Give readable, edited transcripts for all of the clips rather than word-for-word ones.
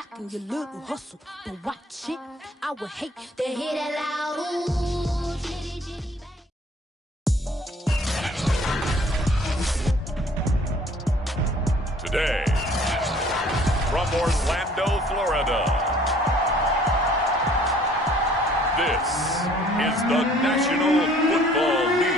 knocking your little hustle. But watch it, I would hate to hear that loud ooh, chitty, chitty, bang. Today, from Orlando, Florida, this is the National Football League.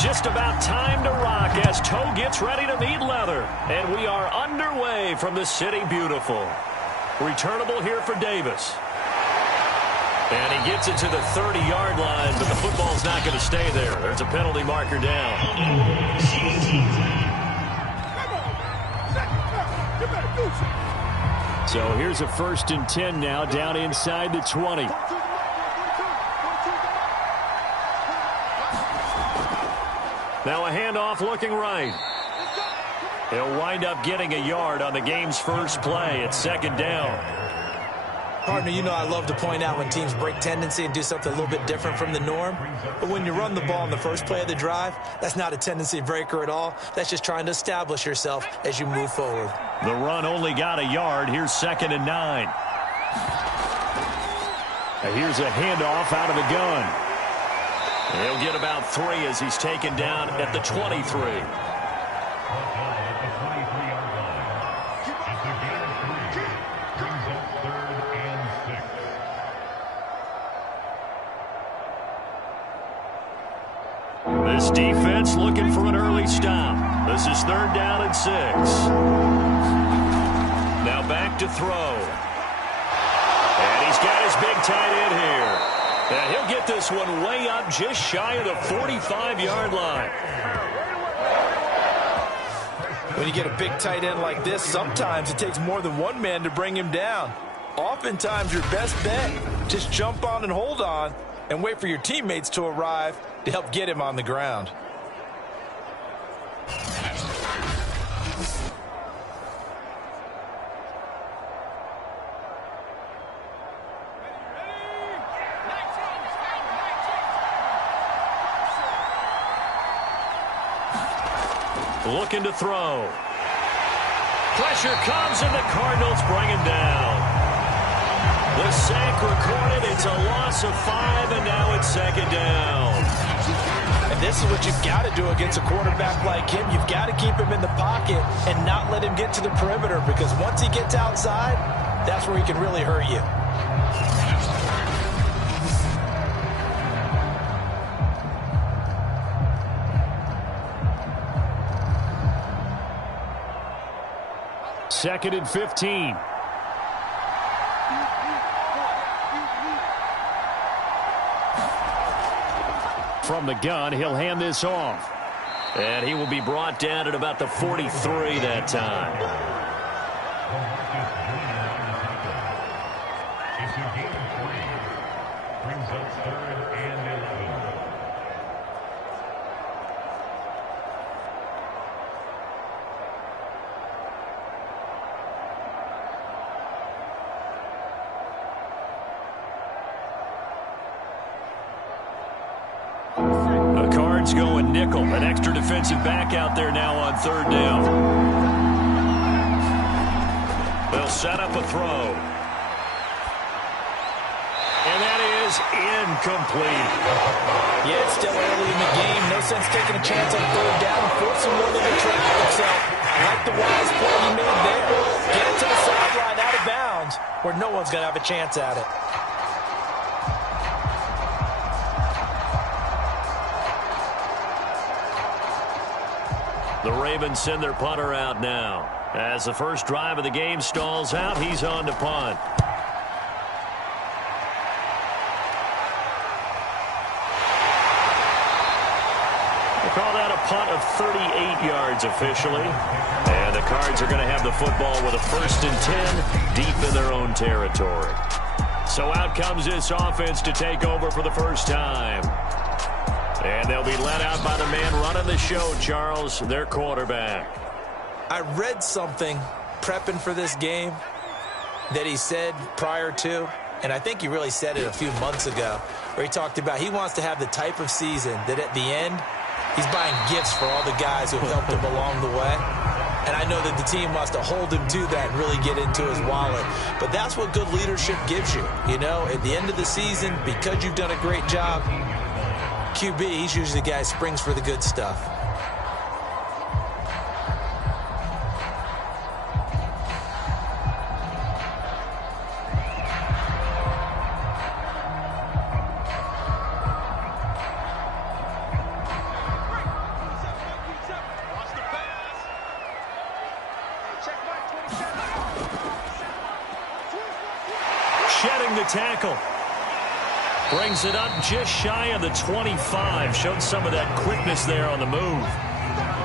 Just about time to rock as toe gets ready to meet leather. And we are underway from the City Beautiful. Returnable here for Davis. And he gets it to the 30-yard line, but the football's not going to stay there. There's a penalty marker down. So here's a 1st and 10 now, down inside the 20. Now a handoff looking right. He'll wind up getting a yard on the game's first play. It's 2nd down. Partner, you know I love to point out when teams break tendency and do something a little bit different from the norm. But when you run the ball in the first play of the drive, that's not a tendency breaker at all. That's just trying to establish yourself as you move forward. The run only got a yard. Here's 2nd and 9. And here's a handoff out of the gun. He'll get about 3 as he's taken down at the 23. This defense looking for an early stop. This is 3rd down and 6. Now back to throw. And he's got his big tight end here. And he'll get this one way up just shy of the 45-yard line. When you get a big tight end like this, sometimes it takes more than one man to bring him down. Oftentimes your best bet, just jump on and hold on and wait for your teammates to arrive to help get him on the ground. Looking to throw. Pressure comes and the Cardinals bring him down. The sack recorded. It's a loss of 5, and now it's 2nd down. And this is what you've got to do against a quarterback like him. You've got to keep him in the pocket and not let him get to the perimeter, because once he gets outside, that's where he can really hurt you. Second and 15. From the gun, he'll hand this off. And he will be brought down at about the 43 that time. Brings up 3rd and 11. Going nickel. An extra defensive back out there now on 3rd down. They'll set up a throw. And that is incomplete. Yeah, it's still early in the game. No sense taking a chance on 3rd down and forcing one into the traffic. So I like the wise play he made there. Get it to the sideline out of bounds where no one's going to have a chance at it. The Ravens send their punter out now. As the first drive of the game stalls out, he's on to punt. They call that a punt of 38 yards officially. And the Cards are going to have the football with a 1st and 10 deep in their own territory. So out comes this offense to take over for the first time. And they'll be let out by the man running the show, Charles, their quarterback. I read something prepping for this game that he said prior to, and I think he really said it a few months ago, where he talked about he wants to have the type of season that at the end, he's buying gifts for all the guys who have helped him along the way. And I know that the team wants to hold him to that and really get into his wallet. But that's what good leadership gives you. You know, at the end of the season, because you've done a great job, QB, he's usually the guy who springs for the good stuff. Shedding the tackle. Brings it up just shy of the 25. Showed some of that quickness there on the move.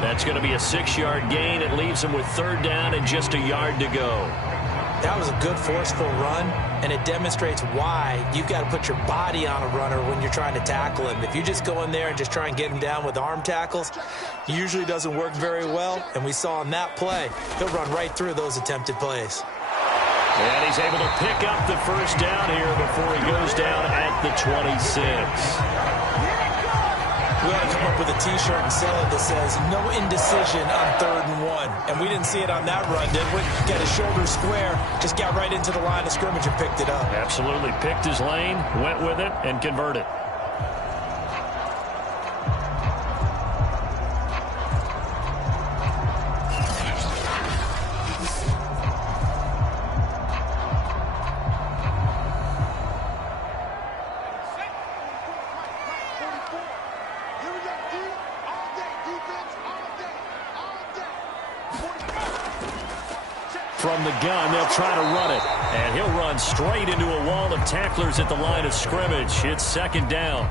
That's going to be a 6-yard gain. It leaves him with 3rd down and just a yard to go. That was a good forceful run, and it demonstrates why you've got to put your body on a runner when you're trying to tackle him. If you just go in there and just try and get him down with arm tackles, it usually doesn't work very well. And we saw on that play, he'll run right through those attempted plays. And he's able to pick up the 1st down here before he goes down at the 26. We ought to come up with a T-shirt and sell it that says, no indecision on 3rd and 1. And we didn't see it on that run, did we? Got his shoulder square, just got right into the line of scrimmage and picked it up. Absolutely picked his lane, went with it, and converted. From the gun, they'll try to run it. And he'll run straight into a wall of tacklers at the line of scrimmage. It's 2nd down.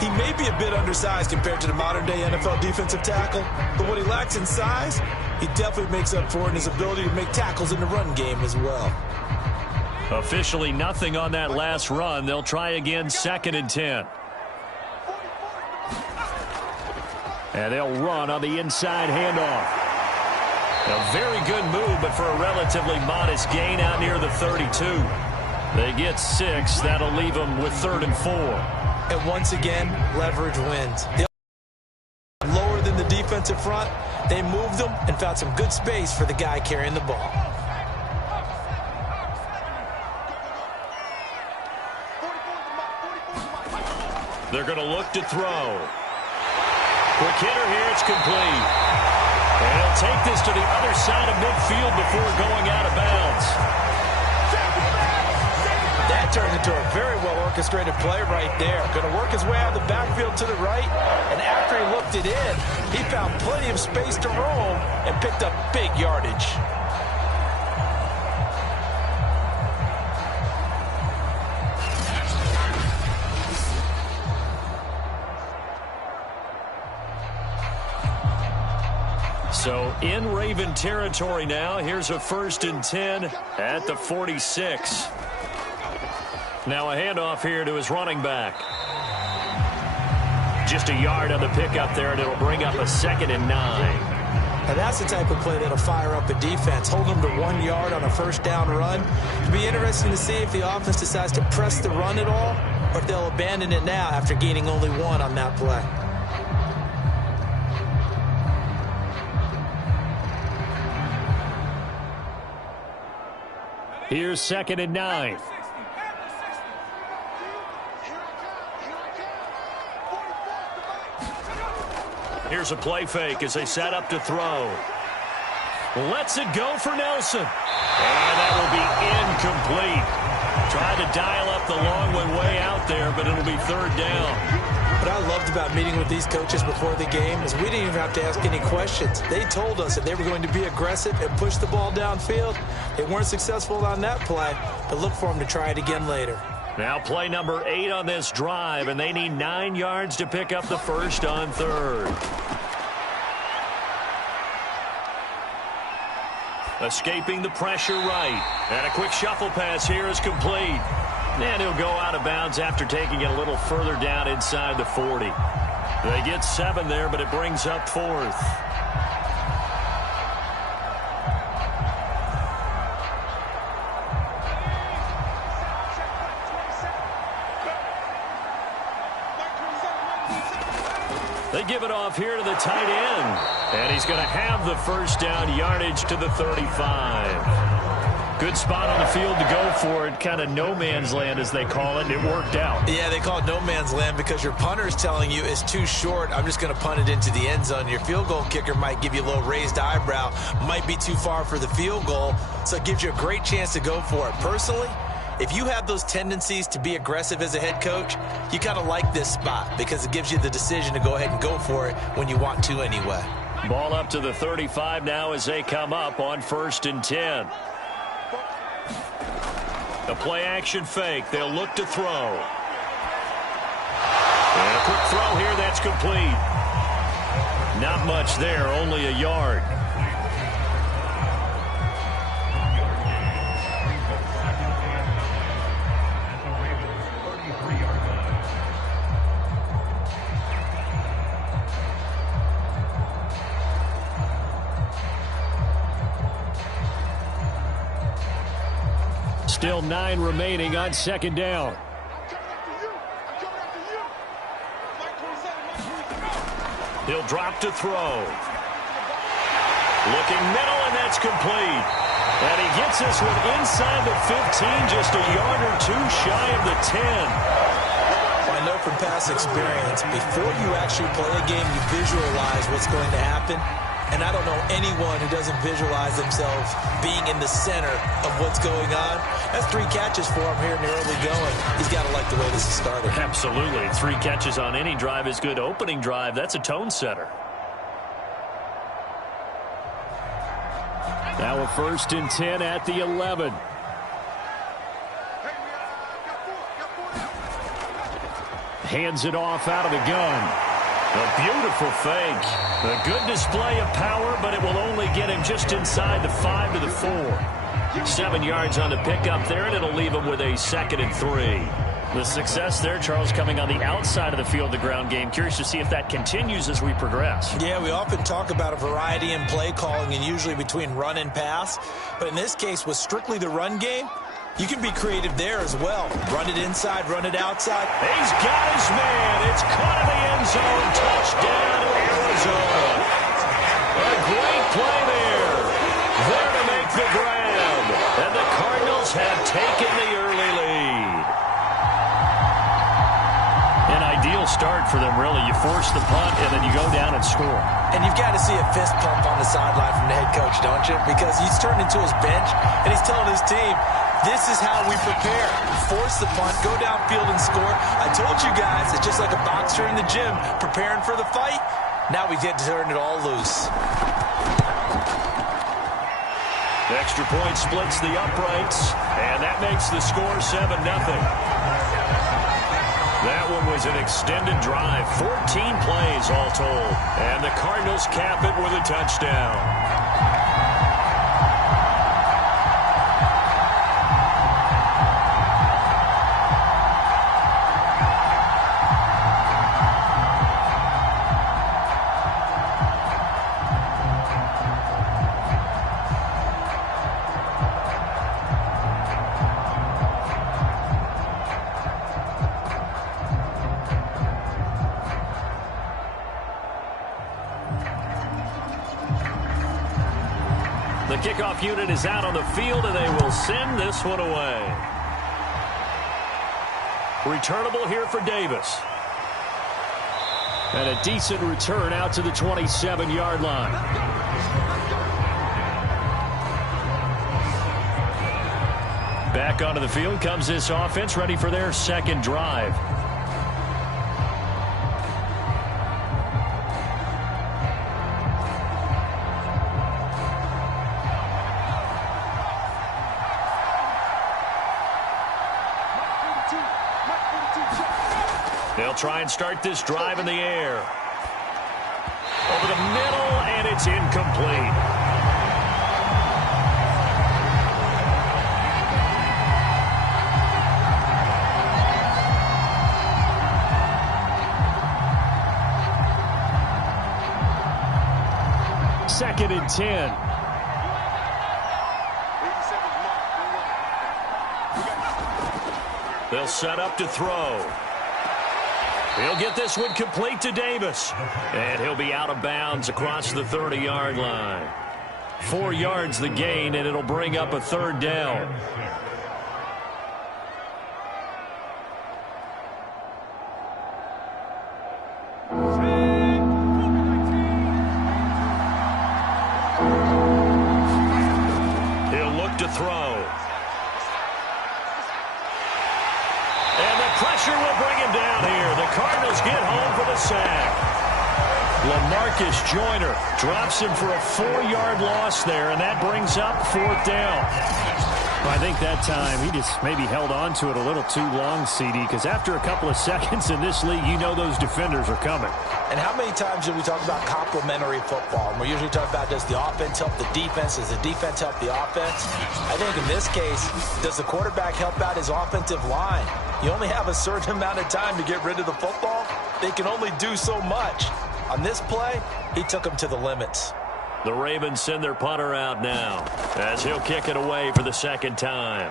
He may be a bit undersized compared to the modern-day NFL defensive tackle, but what he lacks in size, he definitely makes up for in his ability to make tackles in the run game as well. Officially nothing on that last run. They'll try again, 2nd and 10. And they'll run on the inside handoff. A very good move, but for a relatively modest gain out near the 32. They get 6. That'll leave them with 3rd and 4. And once again, leverage wins. They're lower than the defensive front. They moved them and found some good space for the guy carrying the ball. They're going to look to throw. Quick hitter here. It's complete. And he'll take this to the other side of midfield before going out of bounds. That turned into a very well-orchestrated play right there. Going to work his way out of the backfield to the right. And after he looked it in, he found plenty of space to roam and picked up big yardage. So in Raven territory now. Here's a 1st and 10 at the 46. Now a handoff here to his running back. Just a yard on the pickup there, and it'll bring up a 2nd and 9. Now that's the type of play that'll fire up a defense. Hold them to 1 yard on a 1st down run. It'll be interesting to see if the offense decides to press the run at all, or if they'll abandon it now after gaining only 1 on that play. Here's 2nd and 9. Here's a play fake as they set up to throw. Lets it go for Nelson. And that will be incomplete. Trying to dial up the long one way out there, but it'll be 3rd down. What I loved about meeting with these coaches before the game is we didn't even have to ask any questions. They told us that they were going to be aggressive and push the ball downfield. They weren't successful on that play, but look for them to try it again later. Now play number 8 on this drive, and they need 9 yards to pick up the 1st on 3rd. Escaping the pressure right. And a quick shuffle pass here is complete. And he'll go out of bounds after taking it a little further down inside the 40. They get 7 there, but it brings up 4th. They give it off here to the tight end. And he's going to have the first down yardage to the 35. Good spot on the field to go for it. Kind of no man's land, as they call it. It worked out. Yeah, they call it no man's land because your punter is telling you it's too short. I'm just going to punt it into the end zone. Your field goal kicker might give you a little raised eyebrow. Might be too far for the field goal. So it gives you a great chance to go for it. Personally, if you have those tendencies to be aggressive as a head coach, you kind of like this spot because it gives you the decision to go ahead and go for it when you want to anyway. Ball up to the 35 now as they come up on 1st and 10. A play-action fake. They'll look to throw. And a quick throw here. That's complete. Not much there. Only a yard. Still 9 remaining on 2nd down. He'll drop to throw. Looking middle, and that's complete. And he gets this one inside the 15, just a yard or 2 shy of the 10. I know from past experience, before you actually play a game, you visualize what's going to happen. And I don't know anyone who doesn't visualize themselves being in the center of what's going on. That's 3 catches for him here in the early going. He's got to like the way this is started. Absolutely. 3 catches on any drive is good. Opening drive, that's a tone setter. Now a 1st and 10 at the 11. Hands it off out of the gun. A beautiful fake. A good display of power, but it will only get him just inside the 5 to the 4. 7 yards on the pickup there, and it'll leave him with a 2nd and 3. The success there, Charles, coming on the outside of the field, the ground game. Curious to see if that continues as we progress. Yeah, we often talk about a variety in play calling and usually between run and pass. But in this case, with strictly the run game, you can be creative there as well. Run it inside, run it outside. He's got his man. It's caught in the end zone. Touchdown, Arizona. A great play there. There to make the grab. And the Cardinals have taken the early lead. An ideal start for them, really. You force the punt, and then you go down and score. And you've got to see a fist pump on the sideline from the head coach, don't you? Because he's turned into his bench, and he's telling his team, this is how we prepare. Force the punt, go downfield and score. I told you guys, it's just like a boxer in the gym preparing for the fight. Now we get to turn it all loose. The extra point splits the uprights, and that makes the score 7-0. That one was an extended drive, 14 plays all told, and the Cardinals cap it with a touchdown. The kickoff unit is out on the field, and they will send this one away. Returnable here for Davis. And a decent return out to the 27-yard line. Back onto the field comes this offense, ready for their 2nd drive. They'll try and start this drive in the air. Over the middle, and it's incomplete. 2nd and 10. They'll set up to throw. He'll get this one complete to Davis. And he'll be out of bounds across the 30-yard line. 4 yards the gain, and it'll bring up a 3rd down. He'll look to throw. And the pressure will bring him down here. The Cardinals get home for the sack. LaMarcus Joyner drops him for a 4-yard loss there, and that brings up 4th down. I think that time he just maybe held on to it a little too long, CD, because after a couple of seconds in this league, you know those defenders are coming. And how many times do we talk about complementary football? And we usually talk about, does the offense help the defense? Does the defense help the offense? I think in this case, does the quarterback help out his offensive line? You only have a certain amount of time to get rid of the football. They can only do so much. On this play, he took him to the limits. The Ravens send their punter out now as he'll kick it away for the 2nd time.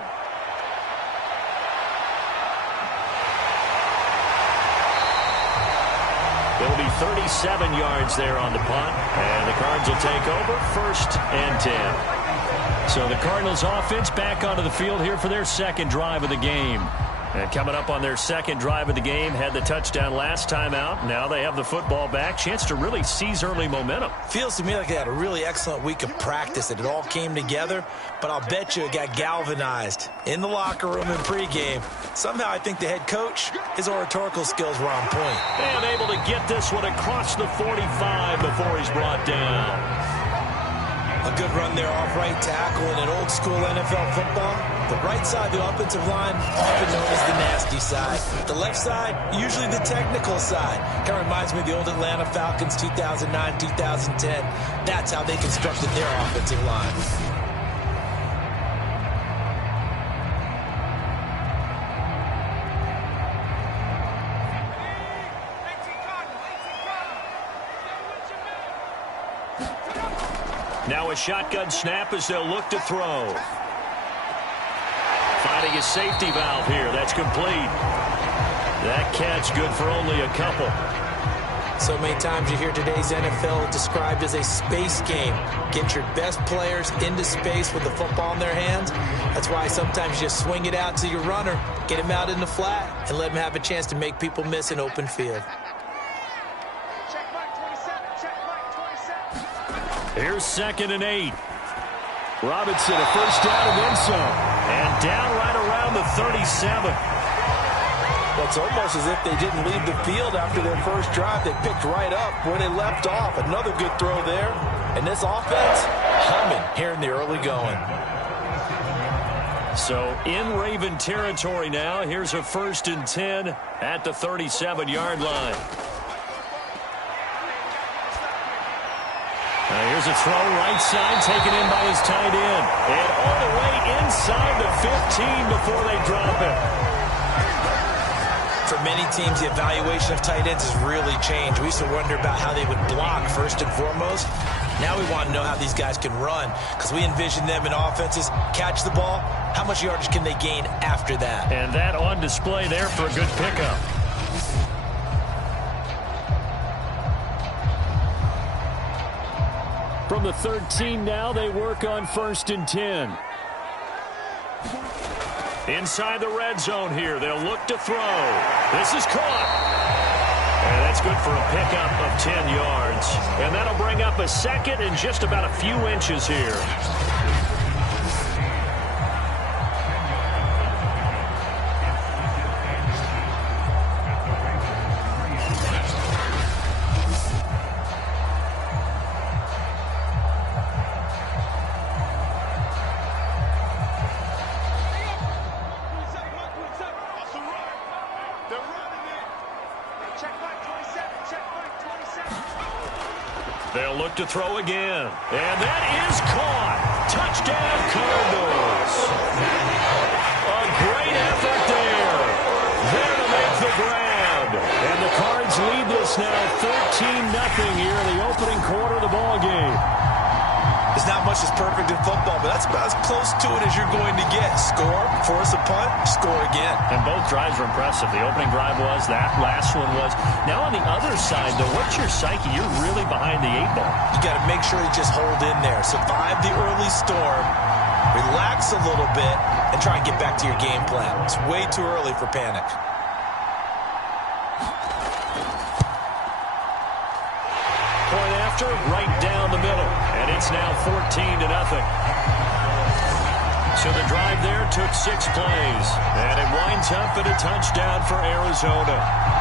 It'll be 37 yards there on the punt, and the Cards will take over 1st and 10. So the Cardinals offense back onto the field here for their 2nd drive of the game. And coming up on their 2nd drive of the game, had the touchdown last time out. Now they have the football back. Chance to really seize early momentum. Feels to me like they had a really excellent week of practice, and it all came together. But I'll bet you it got galvanized in the locker room in pregame. Somehow I think the head coach, his oratorical skills were on point. And able to get this one across the 45 before he's brought down. A good run there off right tackle in an old-school NFL football. The right side, the offensive line, often known as the nasty side. The left side, usually the technical side. Kind of reminds me of the old Atlanta Falcons 2009, 2010. That's how they constructed their offensive line. Now a shotgun snap as they'll look to throw. Finding a safety valve here. That's complete. That catch good for only a couple. So many times you hear today's NFL described as a space game. Get your best players into space with the football in their hands. That's why sometimes you just swing it out to your runner, get him out in the flat, and let him have a chance to make people miss an open field. Here's 2nd and 8. Robinson, a 1st down and then some. And down right around the 37. Well, it's almost as if they didn't leave the field after their first drive. They picked right up where they left off. Another good throw there. And this offense, humming here in the early going. So in Raven territory now. Here's a 1st and 10 at the 37-yard line. Here's a throw right side taken in by his tight end. And all the way inside the 15 before they drop it. For many teams, the evaluation of tight ends has really changed. We used to wonder about how they would block first and foremost. Now we want to know how these guys can run, because we envision them in offenses catch the ball. How much yardage can they gain after that? And that on display there for a good pickup. From the 13 now, they work on 1st and 10. Inside the red zone here, they'll look to throw. This is caught. And that's good for a pickup of 10 yards. And that'll bring up a 2nd and just about a few inches here. They'll look to throw again. And that is caught. Touchdown, Cardinals. A great effort there. There to make the grab. And the Cards lead this now 13-0 here in the opening quarter of the ball game. There's not much that's perfect in football, but that's about as close to it as you're going to get. Score, force a punt, score again. And both drives were impressive. The opening drive was, that last one was. Now on the other side, though, what's your psyche? You're really behind the 8 ball. You got to make sure you just hold in there. Survive the early storm, relax a little bit, and try and get back to your game plan. It's way too early for panic. Point after, right down the middle. And it's now 14-0. So the drive there took 6 plays. And it winds up in a touchdown for Arizona.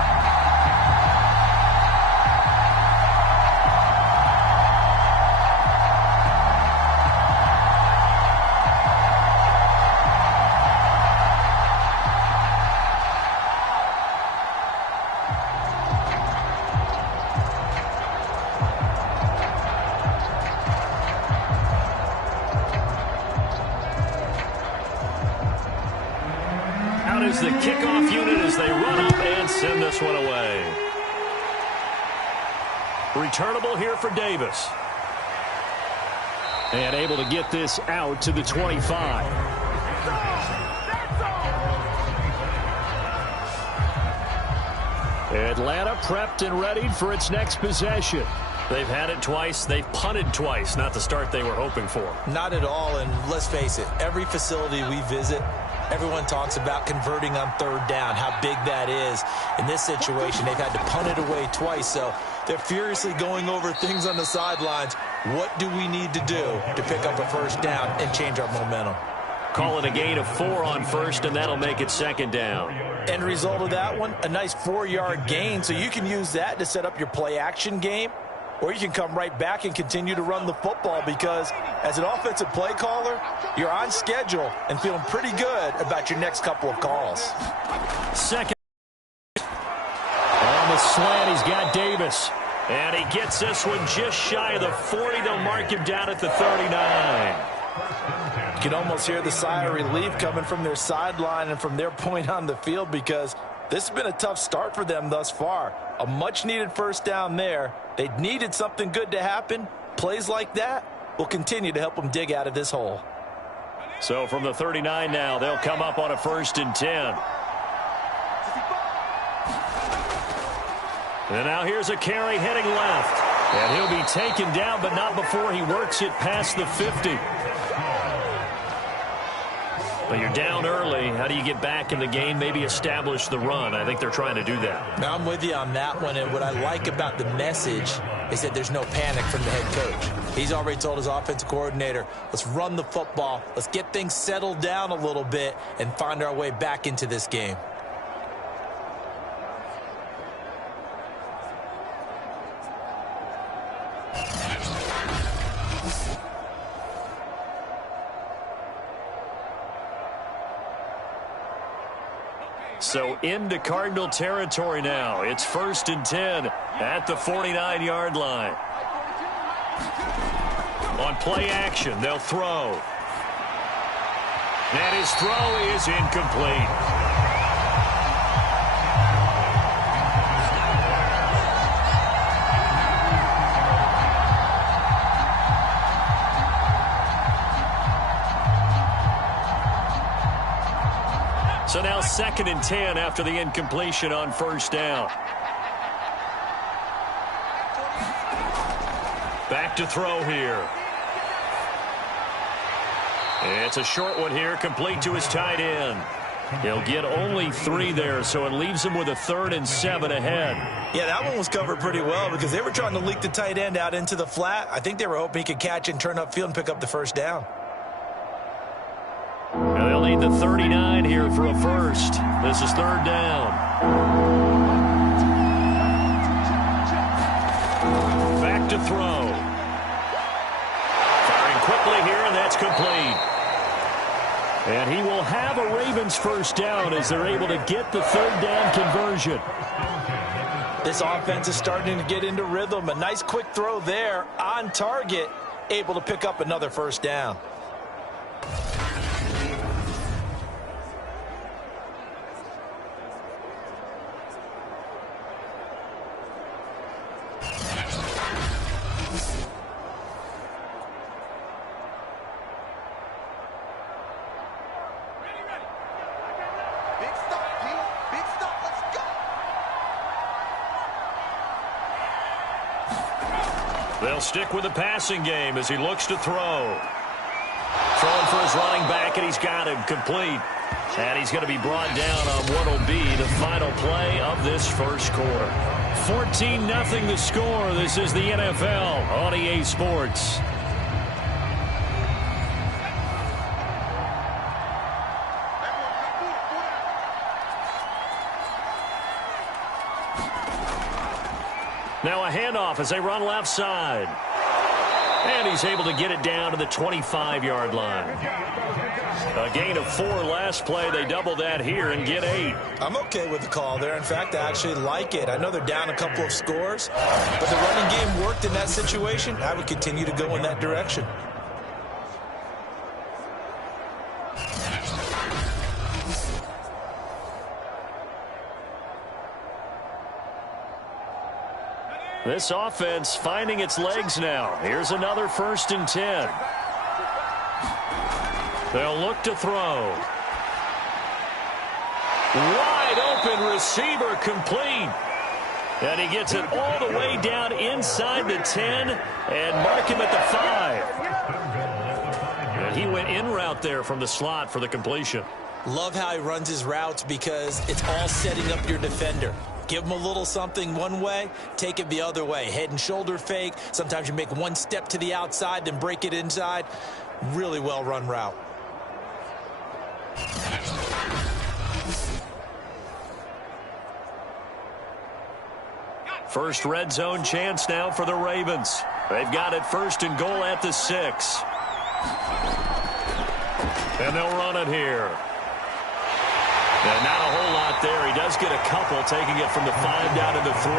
Is the kickoff unit as they run up and send this one away. Returnable here for Davis. And able to get this out to the 25. Atlanta prepped and ready for its next possession. They've had it twice. They've punted twice. Not the start they were hoping for. Not at all, and let's face it, every facility we visit, everyone talks about converting on 3rd down, how big that is. In this situation, they've had to punt it away twice, so they're furiously going over things on the sidelines. What do we need to do to pick up a 1st down and change our momentum? Call it a gain of 4 on 1st, and that'll make it 2nd down. End result of that one, a nice 4-yard gain, so you can use that to set up your play-action game, or you can come right back and continue to run the football because as an offensive play caller, you're on schedule and feeling pretty good about your next couple of calls. Second. On the slant, he's got Davis. And he gets this one just shy of the 40. They'll mark him down at the 39. You can almost hear the sigh of relief coming from their sideline and from their point on the field because this has been a tough start for them thus far. A much-needed 1st down there. They needed something good to happen. Plays like that will continue to help them dig out of this hole. So from the 39 now, they'll come up on a 1st and 10. And now here's a carry heading left. And he'll be taken down, but not before he works it past the 50. But you're down early. How do you get back in the game? Maybe establish the run. I think they're trying to do that. Now, I'm with you on that one, and what I like about the message is that there's no panic from the head coach. He's already told his offensive coordinator, let's run the football, let's get things settled down a little bit and find our way back into this game. So into Cardinal territory now. It's 1st and 10 at the 49-yard line. On play action, they'll throw. And his throw is incomplete. So now 2nd and 10 after the incompletion on 1st down. Back to throw here. It's a short one here, complete to his tight end. He'll get only 3 there, so it leaves him with a 3rd and 7 ahead. Yeah, that one was covered pretty well because they were trying to leak the tight end out into the flat. I think they were hoping he could catch and turn upfield and pick up the 1st down. And they'll need the 39 here for a 1st. This is 3rd down. Back to throw. Firing quickly here, and that's complete. And he will have a Ravens 1st down as they're able to get the 3rd down conversion. This offense is starting to get into rhythm. A nice quick throw there on target, able to pick up another 1st down. They'll stick with the passing game as he looks to throw. Throwing for his running back, and he's got him complete. And he's going to be brought down on what will be the final play of this first quarter. 14-0 the score. This is the NFL on EA Sports. Now a handoff as they run left side. And he's able to get it down to the 25-yard line. A gain of 4 last play. They double that here and get 8. I'm okay with the call there. In fact, I actually like it. I know they're down a couple of scores, but the running game worked in that situation. I would continue to go in that direction. This offense finding its legs now. Here's another 1st and 10. They'll look to throw. Wide open receiver complete. And he gets it all the way down inside the 10 and mark him at the 5. And he went in route there from the slot for the completion. Love how he runs his routes because it's all setting up your defender. Give him a little something one way, take it the other way. Head and shoulder fake. Sometimes you make one step to the outside, then break it inside. Really well run route. First red zone chance now for the Ravens. They've got it 1st and goal at the 6. And they'll run it here. And not a whole lot there. He does get a couple, taking it from the 5 down to the 3.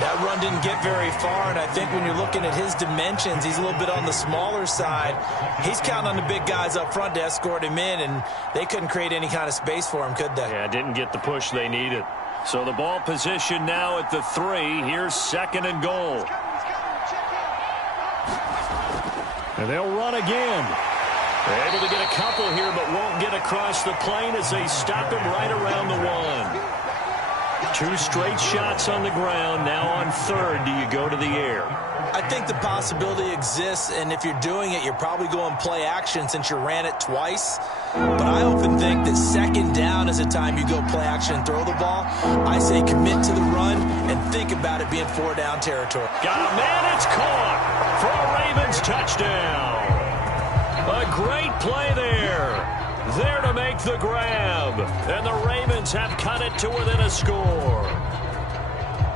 That run didn't get very far, and I think when you're looking at his dimensions, he's a little bit on the smaller side. He's counting on the big guys up front to escort him in, and they couldn't create any kind of space for him, could they? Yeah, didn't get the push they needed. So the ball position now at the 3. Here's 2nd and goal. And they'll run again. They're able to get a couple here, but won't get across the plane as they stop him right around the 1. 2 straight shots on the ground. Now on 3rd, do you go to the air? I think the possibility exists, and if you're doing it, you're probably going play action since you ran it twice. But I often think that 2nd down is a time you go play action and throw the ball. I say commit to the run and think about it being 4 down territory. Got a man, it's caught for a Ravens touchdown. A great play there. There to make the grab. And the Ravens have cut it to within a score.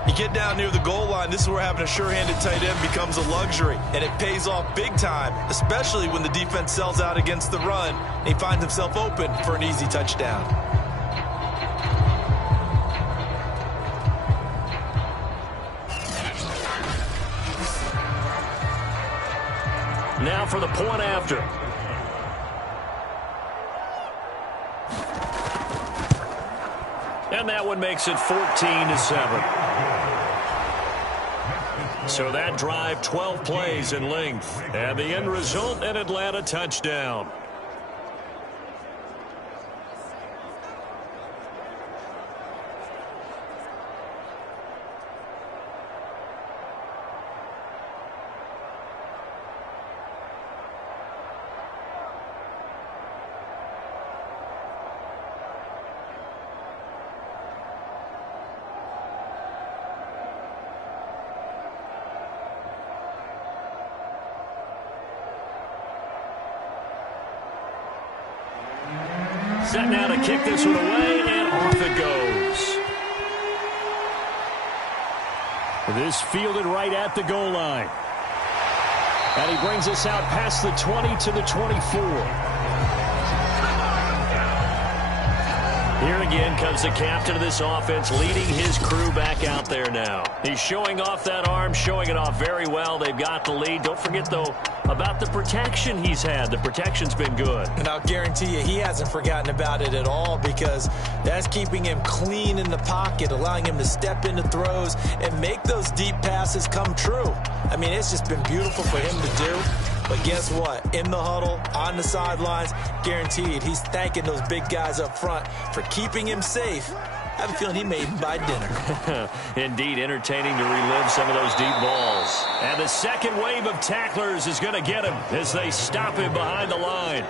You get down near the goal line, this is where having a sure-handed tight end becomes a luxury. And it pays off big time, especially when the defense sells out against the run. And he finds himself open for an easy touchdown. Now for the point after. And that one makes it 14-7. So that drive, 12 plays in length. And the end result, an Atlanta touchdown. Set now to kick this one away, and off it goes. This fielded right at the goal line. And he brings us out past the 20 to the 24. Here again comes the captain of this offense, leading his crew back out there now. He's showing off that arm, showing it off very well. They've got the lead. Don't forget, though, about the protection he's had. The protection's been good. And I'll guarantee you he hasn't forgotten about it at all, because that's keeping him clean in the pocket, allowing him to step into throws and make those deep passes come true. I mean, it's just been beautiful for him to do. But guess what? In the huddle, on the sidelines, guaranteed he's thanking those big guys up front for keeping him safe I have a feeling he may even buy dinner. Indeed, entertaining to relive some of those deep balls. And the second wave of tacklers is going to get him as they stop him behind the line.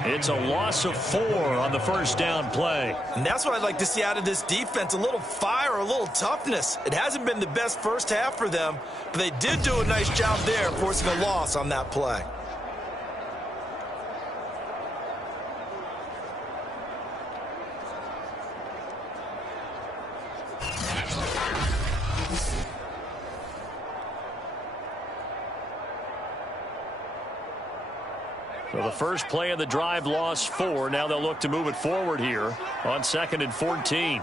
It's a loss of 4 on the first down play. And that's what I'd like to see out of this defense, a little fire, a little toughness. It hasn't been the best first half for them, but they did do a nice job there forcing a loss on that play. So the first play of the drive lost 4. Now they'll look to move it forward here on 2nd and 14.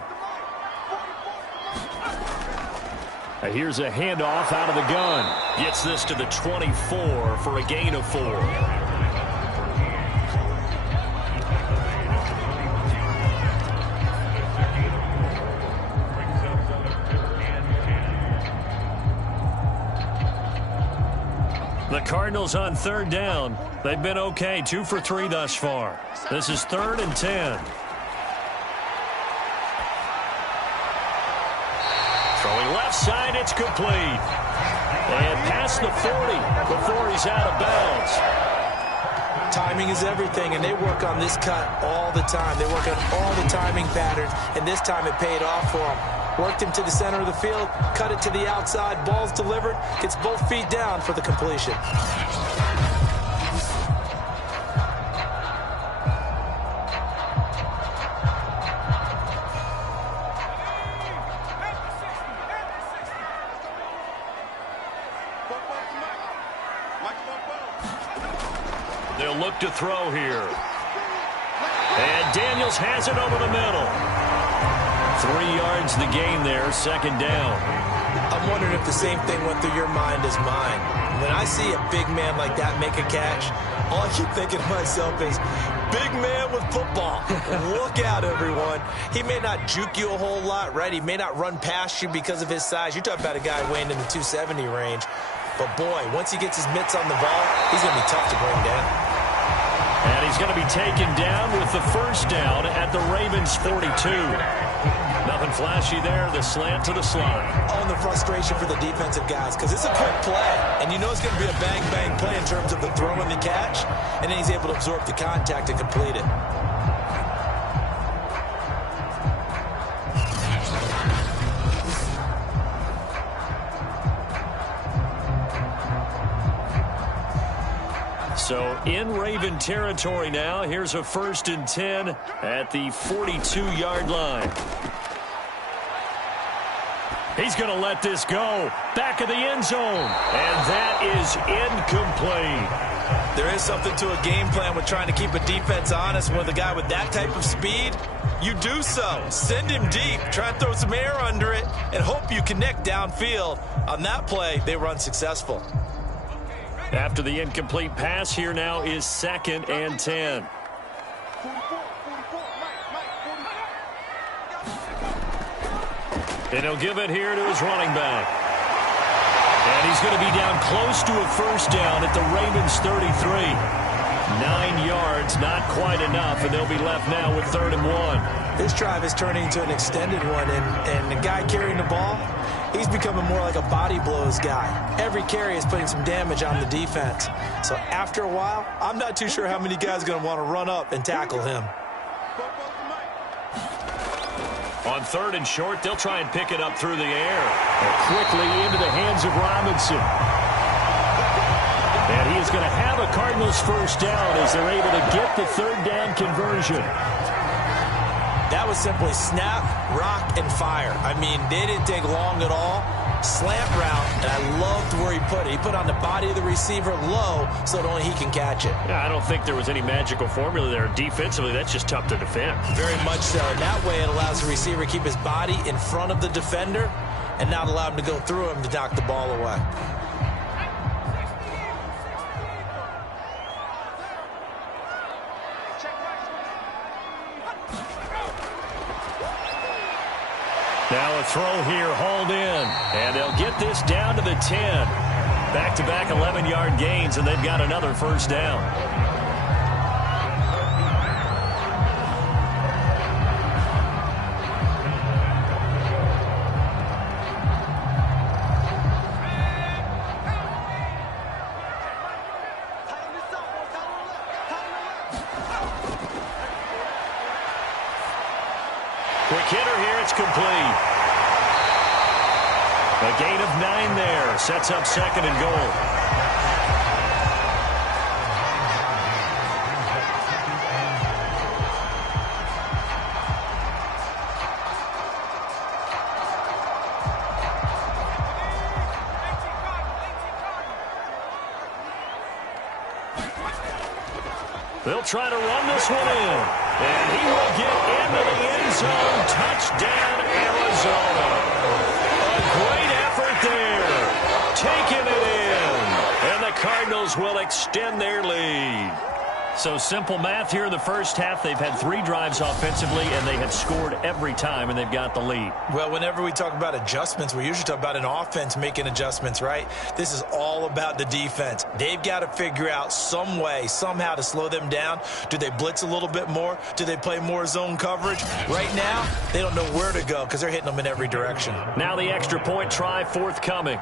Here's a handoff out of the gun. Gets this to the 24 for a gain of 4. The Cardinals on 3rd down. They've been okay, 2 for 3 thus far. This is 3rd and 10. Throwing left side, it's complete. And past the 40 before he's out of bounds. Timing is everything, and they work on this cut all the time. They work on all the timing patterns, and this time it paid off for them. Worked him to the center of the field, cut it to the outside, ball's delivered, gets both feet down for the completion. They'll look to throw here. And Daniels has it over the middle. 3 yards the gain there, 2nd down. I'm wondering if the same thing went through your mind as mine. When I see a big man like that make a catch, all I keep thinking to myself is, big man with football. Look out, everyone. He may not juke you a whole lot, right? He may not run past you because of his size. You're talking about a guy weighing in the 270 range. But, boy, once he gets his mitts on the ball, he's going to be tough to bring down. And he's going to be taken down with the first down at the Ravens' 42. Nothing flashy there, the slant to the slide. Oh, and the frustration for the defensive guys, because it's a quick play. And you know it's going to be a bang-bang play in terms of the throw and the catch. And then he's able to absorb the contact and complete it. So in Raven territory now. Here's a 1st and 10 at the 42-yard line. He's going to let this go. Back of the end zone. And that is incomplete. There is something to a game plan with trying to keep a defense honest. With a guy with that type of speed, you do so. Send him deep. Try and throw some air under it and hope you connect downfield. On that play, they were unsuccessful. After the incomplete pass, here now is 2nd and 10. And he'll give it here to his running back. And he's going to be down close to a first down at the Ravens' 33. 9 yards, not quite enough, and they'll be left now with 3rd and 1. This drive is turning into an extended one, and the guy carrying the ball, he's becoming more like a body blows guy. Every carry is putting some damage on the defense. So after a while, I'm not too sure how many guys are going to want to run up and tackle him. On 3rd and short, they'll try and pick it up through the air. And quickly into the hands of Robinson. And he is going to have a Cardinals first down as they're able to get the 3rd down conversion. That was simply snap, rock, and fire. I mean, they didn't take long at all. Slant route, and I loved where he put it. He put on the body of the receiver low so that only he can catch it. Yeah, I don't think there was any magical formula there. Defensively, that's just tough to defend. Very much so. And that way it allows the receiver to keep his body in front of the defender and not allow him to go through him to knock the ball away. Now a throw here, hauled in. And they'll get this down to the 10. Back-to-back 11-yard gains, and they've got another first down. quick hitter here. It's complete. A gain of 9 there. Sets up second and goal. They'll try to run this one in. And he will get into the end zone. Touchdown, Arizona. A great effort there. Taking it in. And the Cardinals will extend their lead. So simple math here in the first half. They've had 3 drives offensively, and they have scored every time, and they've got the lead. Well, whenever we talk about adjustments, we usually talk about an offense making adjustments, right? This is all about the defense. They've got to figure out some way, somehow to slow them down. Do they blitz a little bit more? Do they play more zone coverage? Right now, they don't know where to go because they're hitting them in every direction. Now the extra point try forthcoming.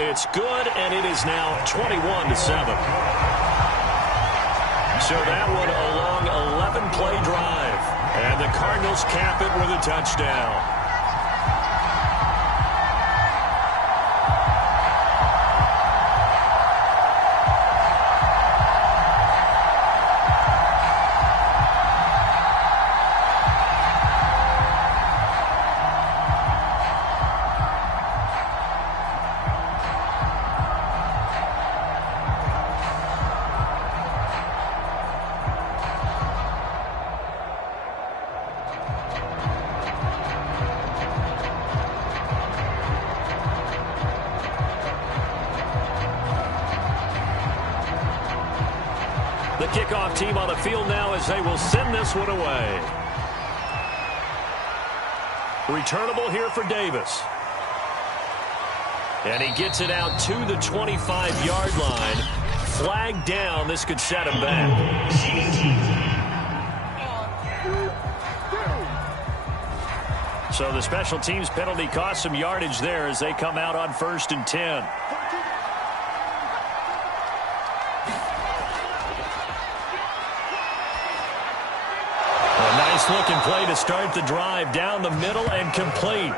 It's good, and it is now 21-7. So that one a long 11-play drive. And the Cardinals cap it with a touchdown. The kickoff team on the field now as they will send this one away. Returnable here for Davis. And he gets it out to the 25-yard line. Flag down. This could set him back. So the special teams penalty cost some yardage there as they come out on 1st and 10. Looking play to start the drive down the middle and complete.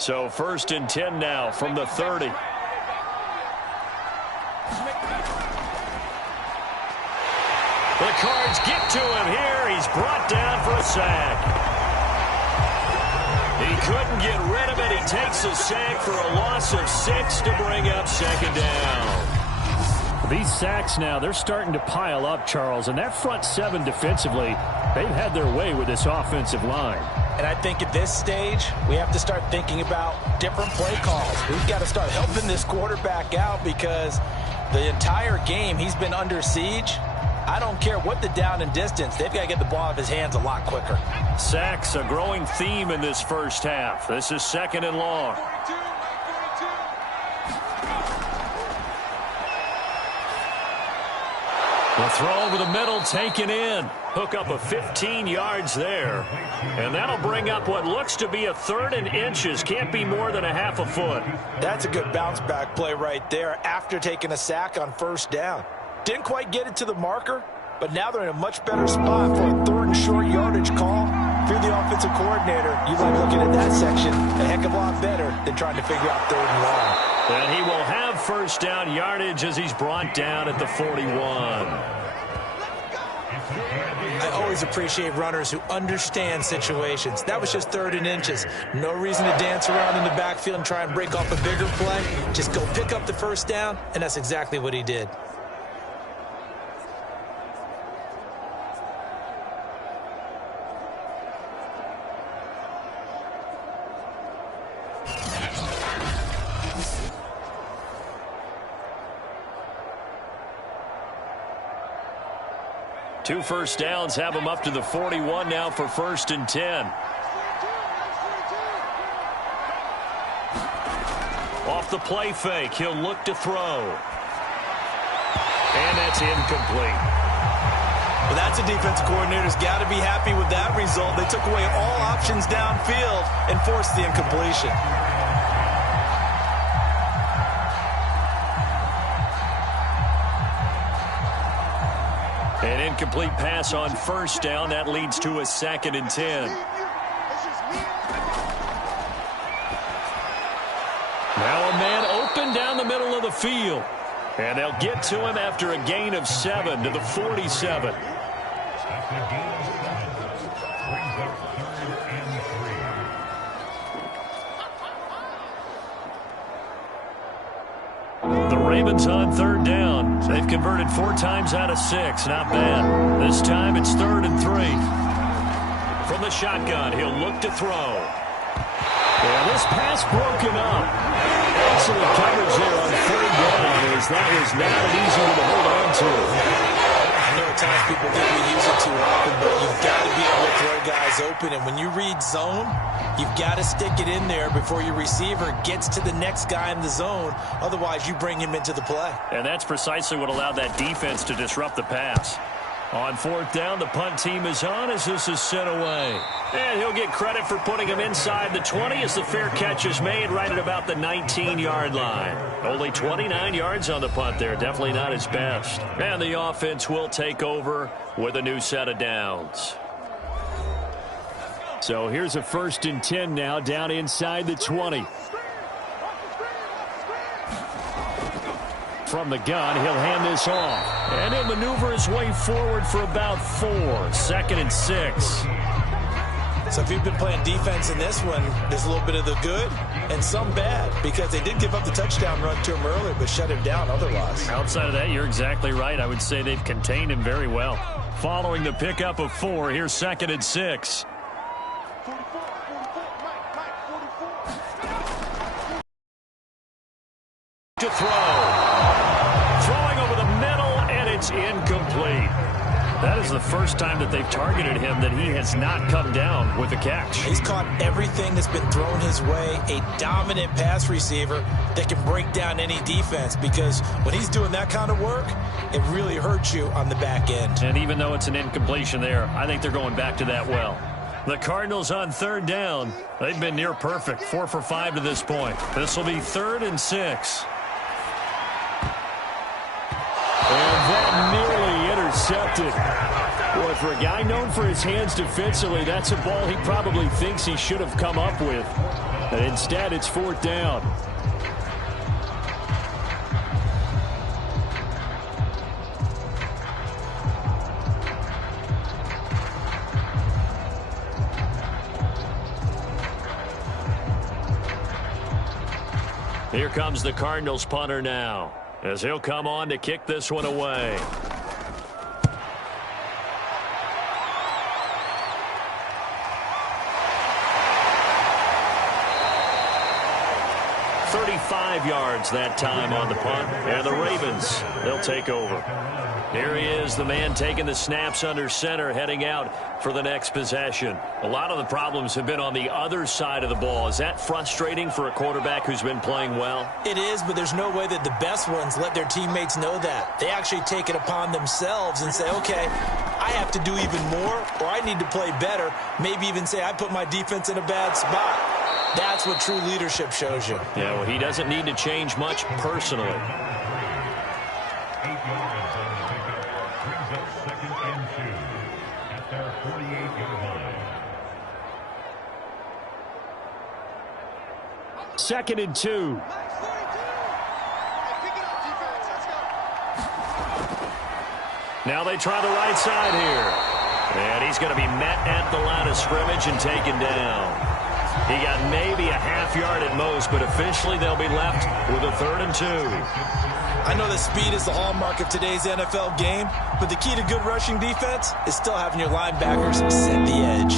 So 1st and 10 now from the 30. The Cards get to him here. He's brought down for a sack. He couldn't get rid of it. He takes a sack for a loss of 6 to bring up 2nd down. These sacks now, they're starting to pile up, Charles. And that front 7 defensively, they've had their way with this offensive line. And I think at this stage, we have to start thinking about different play calls. We've got to start helping this quarterback out because the entire game he's been under siege. I don't care what the down and distance. They've got to get the ball out of his hands a lot quicker. Sacks, a growing theme in this first half. This is 2nd and long. The throw over the middle taken in. Hook up of 15 yards there. And that'll bring up what looks to be a 3rd and inches. Can't be more than a half a foot. That's a good bounce back play right there after taking a sack on 1st down. Didn't quite get it to the marker, but now they're in a much better spot for a 3rd and short yardage call. If you're the offensive coordinator, you like looking at that section a heck of a lot better than trying to figure out 3rd and long. And he will have 1st down yardage as he's brought down at the 41. I always appreciate runners who understand situations. That was just 3rd and inches. No reason to dance around in the backfield and try and break off a bigger play. Just go pick up the 1st down, and that's exactly what he did. Two 1st downs have him up to the 41 now for 1st and 10. Off the play fake, he'll look to throw. And that's incomplete. Well, that's a defensive coordinator's got to be happy with that result. They took away all options downfield and forced the incompletion. An incomplete pass on first down. That leads to a 2nd and 10. Now a man open down the middle of the field. And they'll get to him after a gain of 7 to the 47. The Ravens on 3rd down. They've converted 4 times out of 6. Not bad. This time it's 3rd and 3. From the shotgun, he'll look to throw. Yeah, this pass broken up. Excellent coverage there on 3rd down, as that was not an easy one to hold on to. I know at times people think we use it too often, but you've got to be able to throw guys open. And when you read zone, you've got to stick it in there before your receiver gets to the next guy in the zone. Otherwise, you bring him into the play. And that's precisely what allowed that defense to disrupt the pass. On 4th down, the punt team is on as this is sent away. And he'll get credit for putting him inside the 20 as the fair catch is made right at about the 19-yard line. Only 29 yards on the punt there. Definitely not his best. And the offense will take over with a new set of downs. So here's a 1st and 10 now down inside the 20. From the gun, he'll hand this off. And he'll maneuver his way forward for about 4. 2nd and 6. So if you've been playing defense in this one, there's a little bit of the good and some bad, because they did give up the touchdown run to him earlier, but shut him down otherwise. Outside of that, you're exactly right. I would say they've contained him very well. Following the pickup of 4, here's 2nd and 6. To throw. Throwing over the middle, and it's incomplete. That is the first time that they've targeted him that he has not come down with a catch. He's caught everything that's been thrown his way. A dominant pass receiver that can break down any defense, because when he's doing that kind of work, it really hurts you on the back end. And even though it's an incompletion there, I think they're going back to that well. The Cardinals on 3rd down. They've been near perfect. 4 for 5 to this point. This will be 3rd and 6. And that nearly intercepted. Boy, for a guy known for his hands defensively, that's a ball he probably thinks he should have come up with. And instead, it's 4th down. Here comes the Cardinals punter now, as he'll come on to kick this one away. Yards that time on the punt, and the Ravens, they'll take over. Here he is, the man taking the snaps under center, heading out for the next possession. A lot of the problems have been on the other side of the ball. Is that frustrating for a quarterback who's been playing well? It is, but there's no way that the best ones let their teammates know that. They actually take it upon themselves and say, okay, I have to do even more, or I need to play better. Maybe even say I put my defense in a bad spot. That's what true leadership shows you. Yeah, well, he doesn't need to change much personally. 8 yards on the pickup. Brings up 2nd and 2 at their 48-yard line. 2nd and 2. Now they try the right side here. And he's going to be met at the line of scrimmage and taken down. He got maybe a half yard at most, but officially they'll be left with a 3rd and 2. I know that speed is the hallmark of today's NFL game, but the key to good rushing defense is still having your linebackers set the edge.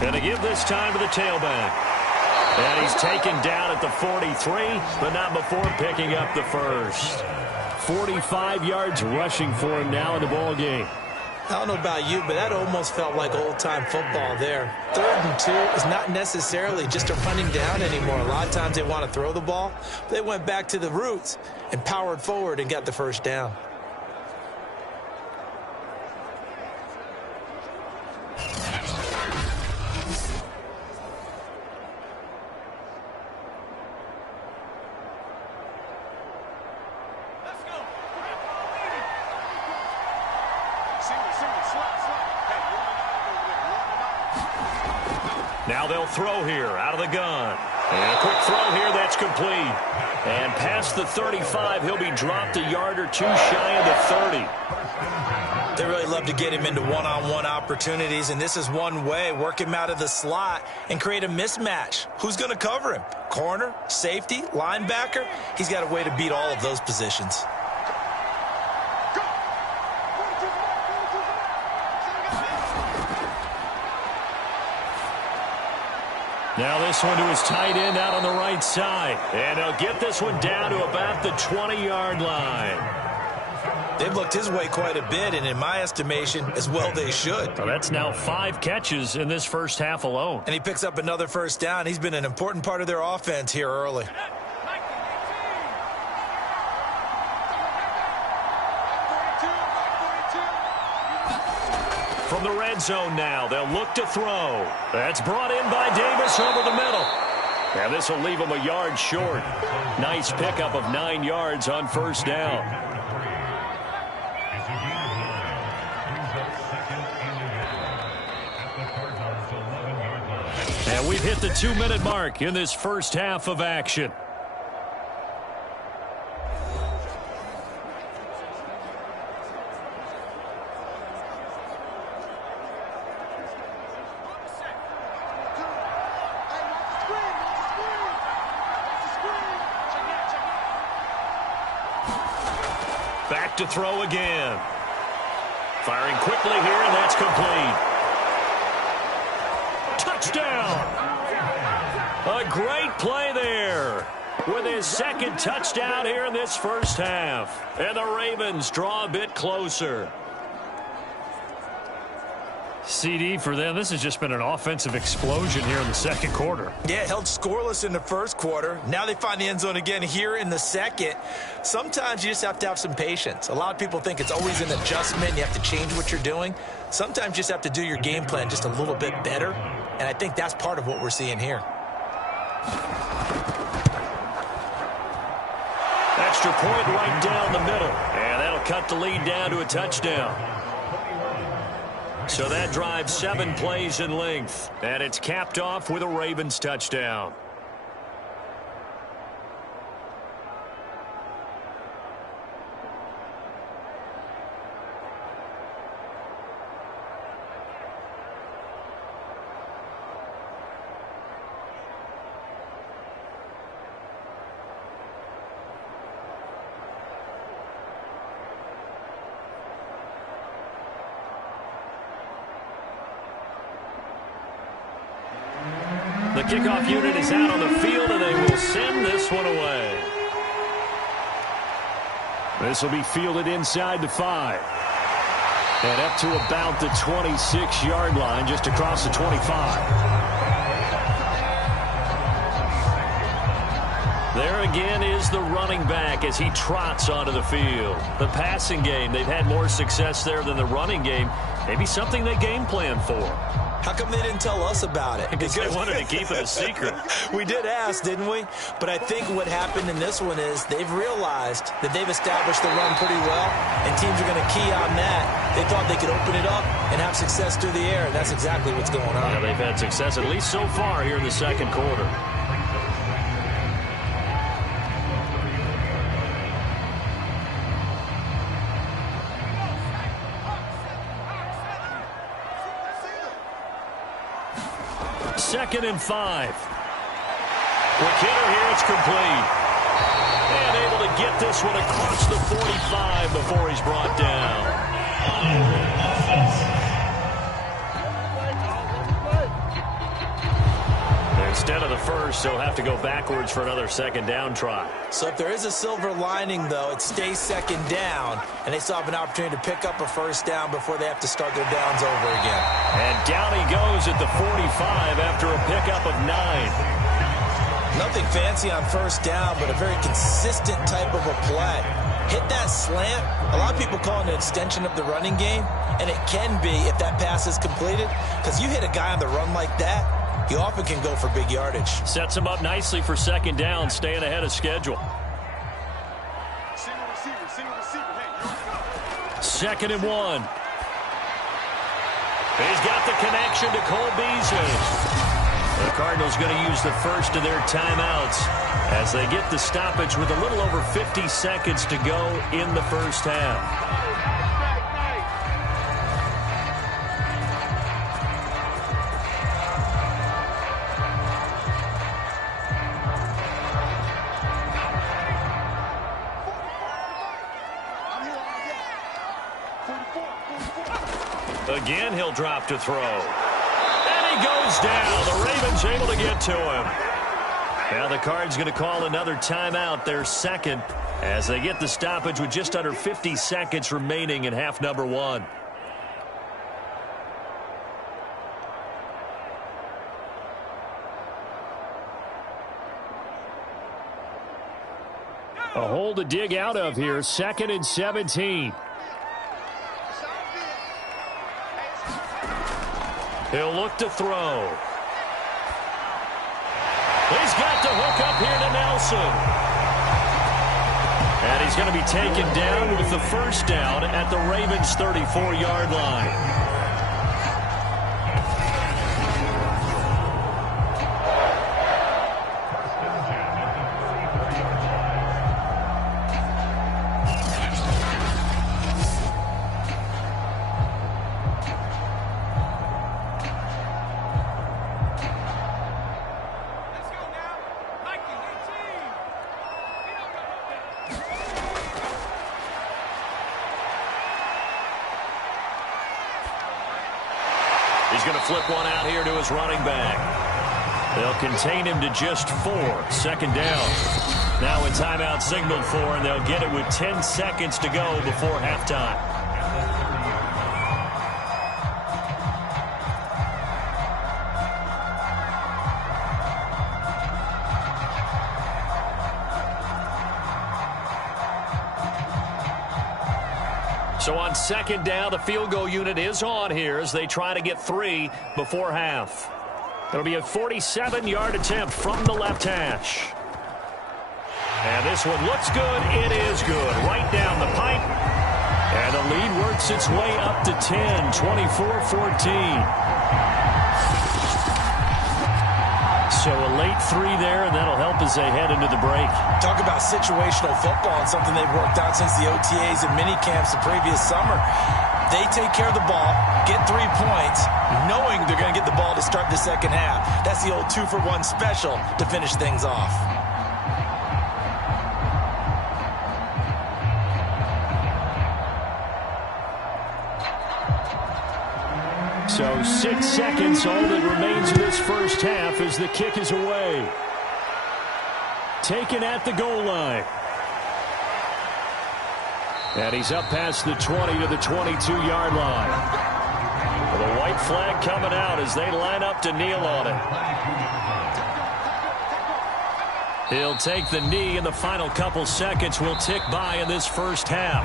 Going to give this time to the tailback. And he's taken down at the 43, but not before picking up the first. 45 yards rushing for him now in the ball game. I don't know about you, but that almost felt like old-time football there. 3rd and 2 is not necessarily just a running down anymore. A lot of times they want to throw the ball. They went back to the roots and powered forward and got the first down. Now they'll throw here out of the gun. And a quick throw here that's complete. And past the 35, he'll be dropped a yard or two shy of the 30. They really love to get him into one-on-one opportunities, and this is one way. Work him out of the slot and create a mismatch. Who's going to cover him? Corner, safety, linebacker? He's got a way to beat all of those positions. Now this one to his tight end out on the right side. And he'll get this one down to about the 20-yard line. They've looked his way quite a bit, and in my estimation, as well they should. Well, that's now 5 catches in this first half alone. And he picks up another first down. He's been an important part of their offense here early. From the red zone now, they'll look to throw. That's brought in by Davis over the middle. And this will leave him a yard short. Nice pickup of 9 yards on first down. And we've hit the 2-minute mark in this first half of action. Back to throw again. Firing quickly here, and that's complete. Touchdown! A great play there with his second touchdown here in this first half. And the Ravens draw a bit closer. CD for them, this has just been an offensive explosion here in the second quarter. Yeah, held scoreless in the first quarter. Now they find the end zone again here in the second. Sometimes you just have to have some patience. A lot of people think it's always an adjustment. You have to change what you're doing. Sometimes you just have to do your game plan just a little bit better. And I think that's part of what we're seeing here. Extra point right down the middle. And that'll cut the lead down to a touchdown. So that drives 7 plays in length. And it's capped off with a Ravens touchdown. The kickoff unit is out on the field, and they will send this one away. This will be fielded inside the 5. And up to about the 26-yard line, just across the 25. There again is the running back as he trots onto the field. The passing game, they've had more success there than the running game. Maybe something they game plan for. How come they didn't tell us about it? Because they wanted to keep it a secret. We did ask, didn't we? But I think what happened in this one is they've realized that they've established the run pretty well, and teams are going to key on that. They thought they could open it up and have success through the air, and that's exactly what's going on. Yeah, they've had success, at least so far, here in the second quarter. Second and 5. Quick hitter here, it's complete. And able to get this one across the 45 before he's brought down. Instead of the first, they'll have to go backwards for another second down try. So if there is a silver lining, though, it stays second down, and they still have an opportunity to pick up a first down before they have to start their downs over again. And down he goes at the 45 after a pickup of 9. Nothing fancy on first down, but a very consistent type of a play. Hit that slant. A lot of people call it an extension of the running game, and it can be if that pass is completed, because you hit a guy on the run like that, he often can go for big yardage. Sets him up nicely for second down, staying ahead of schedule. Second and 1. He's got the connection to Cole Beasley. The Cardinals going to use the first of their timeouts as they get the stoppage with a little over 50 seconds to go in the first half. Again, he'll drop to throw. And he goes down. The Ravens able to get to him. Now the Cards going to call another timeout, their second, as they get the stoppage with just under 50 seconds remaining in half number 1. A hole to dig out of here, 2nd and 17. He'll look to throw. He's got the hook up here to Nelson. And he's going to be taken down with the first down at the Ravens' 34-yard line. He's going to flip one out here to his running back. They'll contain him to just 4. Second down. Now a timeout signaled for, and they'll get it with 10 seconds to go before halftime. So on second down, the field goal unit is on here as they try to get 3 before half. It'll be a 47-yard attempt from the left hash. And this one looks good. It is good. Right down the pipe. And the lead works its way up to 10, 24-14. So a late 3 there, and that'll help as they head into the break. Talk about situational football and something they've worked out since the OTAs and mini camps the previous summer. They take care of the ball, get 3 points, knowing they're going to get the ball to start the second half. That's the old 2-for-1 special to finish things off. So 6 seconds, all that remains of this first half as the kick is away. Taken at the goal line. And he's up past the 20 to the 22-yard line. With a white flag coming out as they line up to kneel on it. He'll take the knee, and the final couple seconds will tick by in this first half.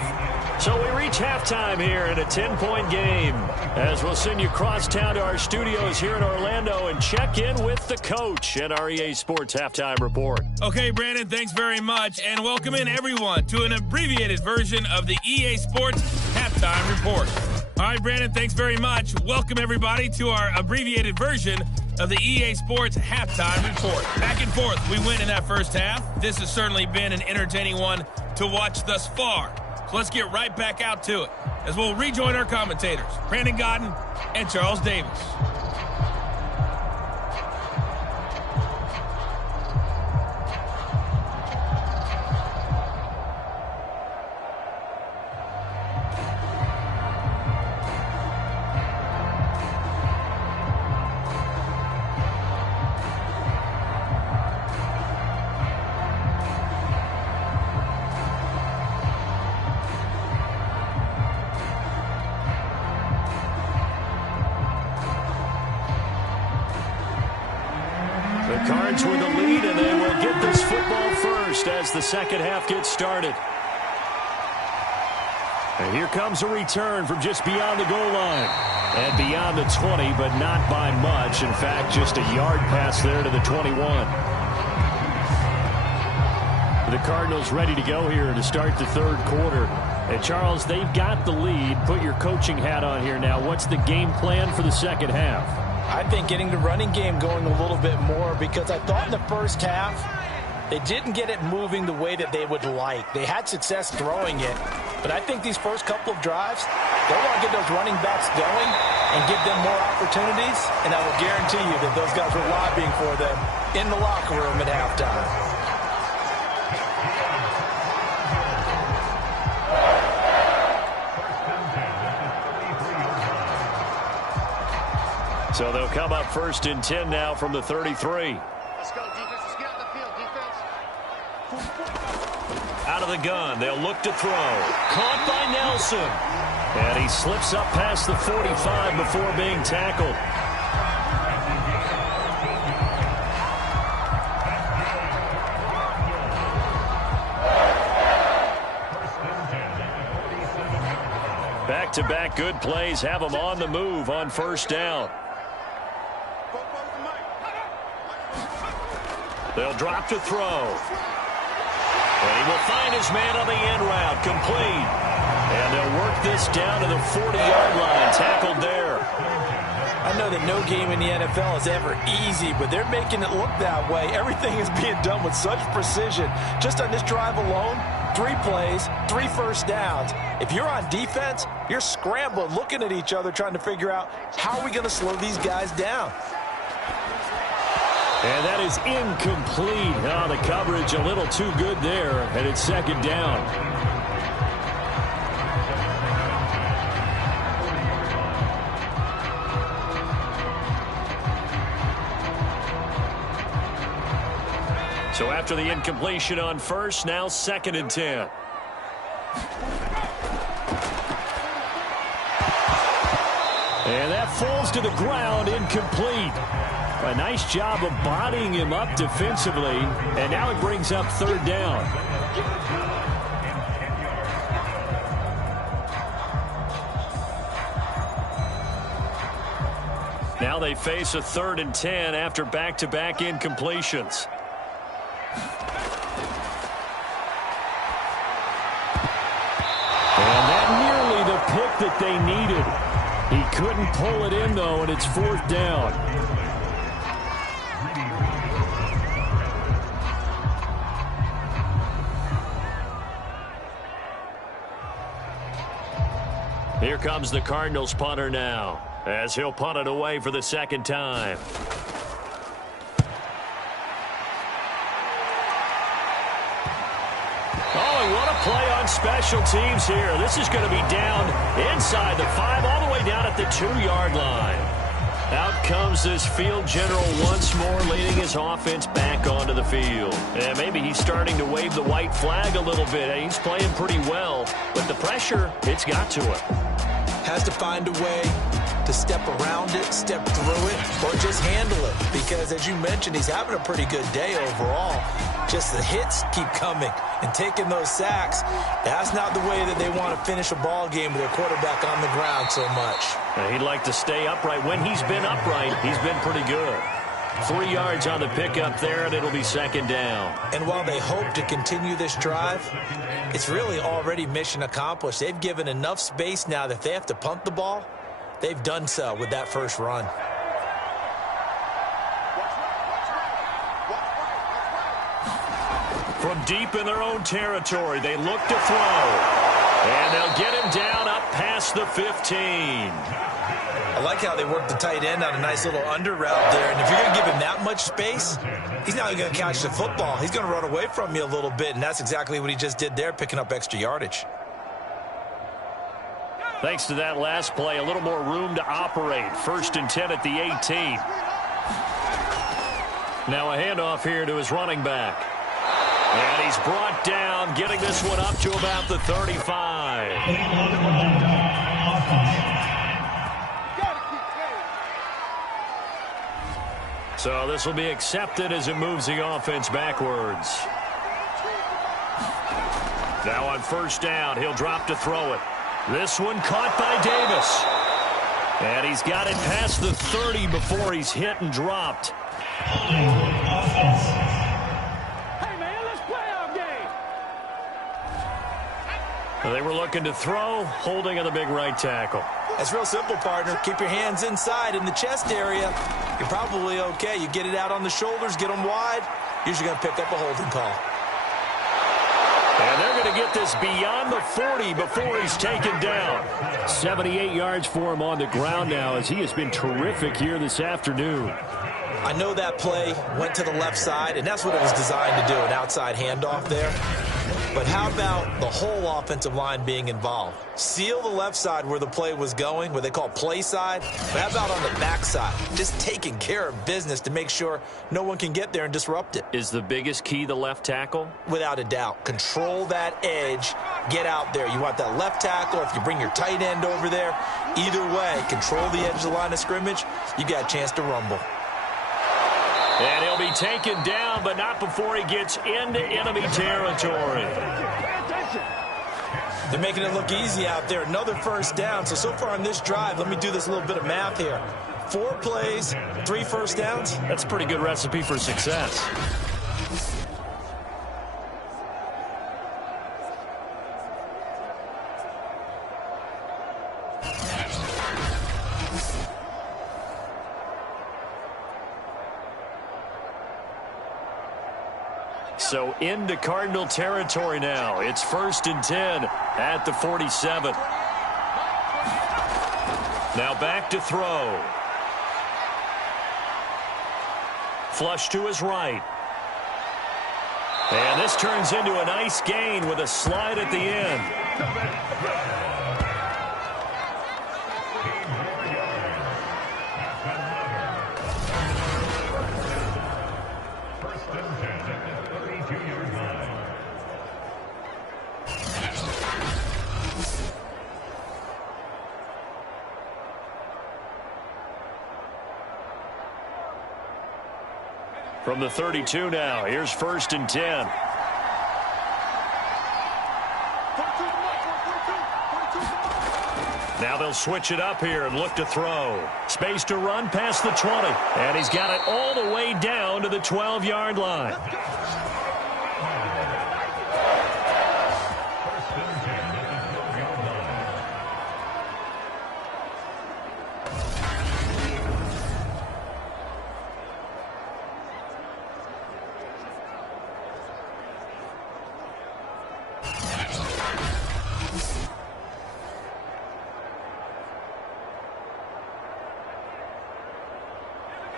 So we reach halftime here in a 10-point game, as we'll send you across town to our studios here in Orlando and check in with the coach at our EA Sports Halftime Report. Okay, Brandon, thanks very much, and welcome in everyone to an abbreviated version of the EA Sports Halftime Report. All right, Brandon, thanks very much. Welcome everybody to our abbreviated version of the EA Sports Halftime Report. Back and forth, we win in that first half. This has certainly been an entertaining one to watch thus far. So let's get right back out to it as we'll rejoin our commentators, Brandon Godden and Charles Davis. lead, and they will get this football first as the second half gets started. And here comes a return from just beyond the goal line. And beyond the 20, but not by much. In fact, just a yard pass there to the 21. The Cardinals ready to go here to start the third quarter. And Charles, they've got the lead. Put your coaching hat on here now. What's the game plan for the second half? I think getting the running game going a little bit more, because I thought in the first half they didn't get it moving the way that they would like. They had success throwing it, but I think these first couple of drives, they want to get those running backs going and give them more opportunities, and I will guarantee you that those guys were lobbying for them in the locker room at halftime. So they'll come up 1st and 10 now from the 33. Let's go, defense. Let's get out the field, defense. Out of the gun, they'll look to throw. Caught by Nelson. And he slips up past the 45 before being tackled. Back-to-back good plays have them on the move on first down. They'll drop to throw. And he will find his man on the end route, complete. And they'll work this down to the 40-yard line, tackled there. I know that no game in the NFL is ever easy, but they're making it look that way. Everything is being done with such precision. Just on this drive alone, 3 plays, 3 first downs. If you're on defense, you're scrambling, looking at each other, trying to figure out how are we going to slow these guys down. And that is incomplete. Oh, the coverage a little too good there, and it's second down. So after the incompletion on first, now 2nd and 10. And that falls to the ground, incomplete. A nice job of bodying him up defensively, and now it brings up 3rd down. Now they face a 3rd and 10 after back-to-back incompletions. And that nearly the pick that they needed. He couldn't pull it in, though, and it's 4th down. Here comes the Cardinals punter now, as he'll punt it away for the 2nd time. Oh, what a play on special teams here. This is going to be down inside the 5, all the way down at the 2-yard line. Out comes this field general once more, leading his offense back onto the field. And maybe he's starting to wave the white flag a little bit. He's playing pretty well, but the pressure, it's got to him. Has to find a way to step around it, step through it, or just handle it. Because, as you mentioned, he's having a pretty good day overall. Just the hits keep coming and taking those sacks. That's not the way that they want to finish a ball game with their quarterback on the ground so much. He'd like to stay upright. When he's been upright, he's been pretty good. 3 yards on the pickup there, and it'll be 2nd down. And while they hope to continue this drive, it's really already mission accomplished. They've given enough space now that if they have to punt the ball, they've done so with that first run. From deep in their own territory, they look to throw. And they'll get him down up past the 15. I like how they work the tight end on a nice little under route there. And if you're going to give him that much space, he's not going to catch the football. He's going to run away from you a little bit, and that's exactly what he just did there, picking up extra yardage. Thanks to that last play, a little more room to operate. 1st and 10 at the 18. Now a handoff here to his running back. And he's brought down, getting this one up to about the 35. So this will be accepted as it moves the offense backwards. Now on first down, he'll drop to throw it. This one caught by Davis. And he's got it past the 30 before he's hit and dropped. Hey, man, let's play our game. They were looking to throw, holding on the big right tackle. That's real simple, partner. Keep your hands inside in the chest area. You're probably okay. You get it out on the shoulders, get them wide. Usually going to pick up a holding call. And they're going to get this beyond the 40 before he's taken down. 78 yards for him on the ground now as he has been terrific here this afternoon. I know that play went to the left side, and that's what it was designed to do, an outside handoff there. But how about the whole offensive line being involved? Seal the left side where the play was going, what they call play side. But how about on the back side? Just taking care of business to make sure no one can get there and disrupt it. Is the biggest key the left tackle? Without a doubt. Control that edge. Get out there. You want that left tackle. If you bring your tight end over there, either way, control the edge of the line of scrimmage. You got a chance to rumble. And he'll be taken down, but not before he gets into enemy territory. They're making it look easy out there. Another first down. So far on this drive, let me do this little bit of math here. 4 plays, 3 first downs. That's a pretty good recipe for success. So into Cardinal territory now. It's 1st and 10 at the 47. Now back to throw. Flush to his right. And this turns into a nice gain with a slide at the end. From the 32 now, here's 1st and 10. Now they'll switch it up here and look to throw. Space to run past the 20. And he's got it all the way down to the 12-yard line.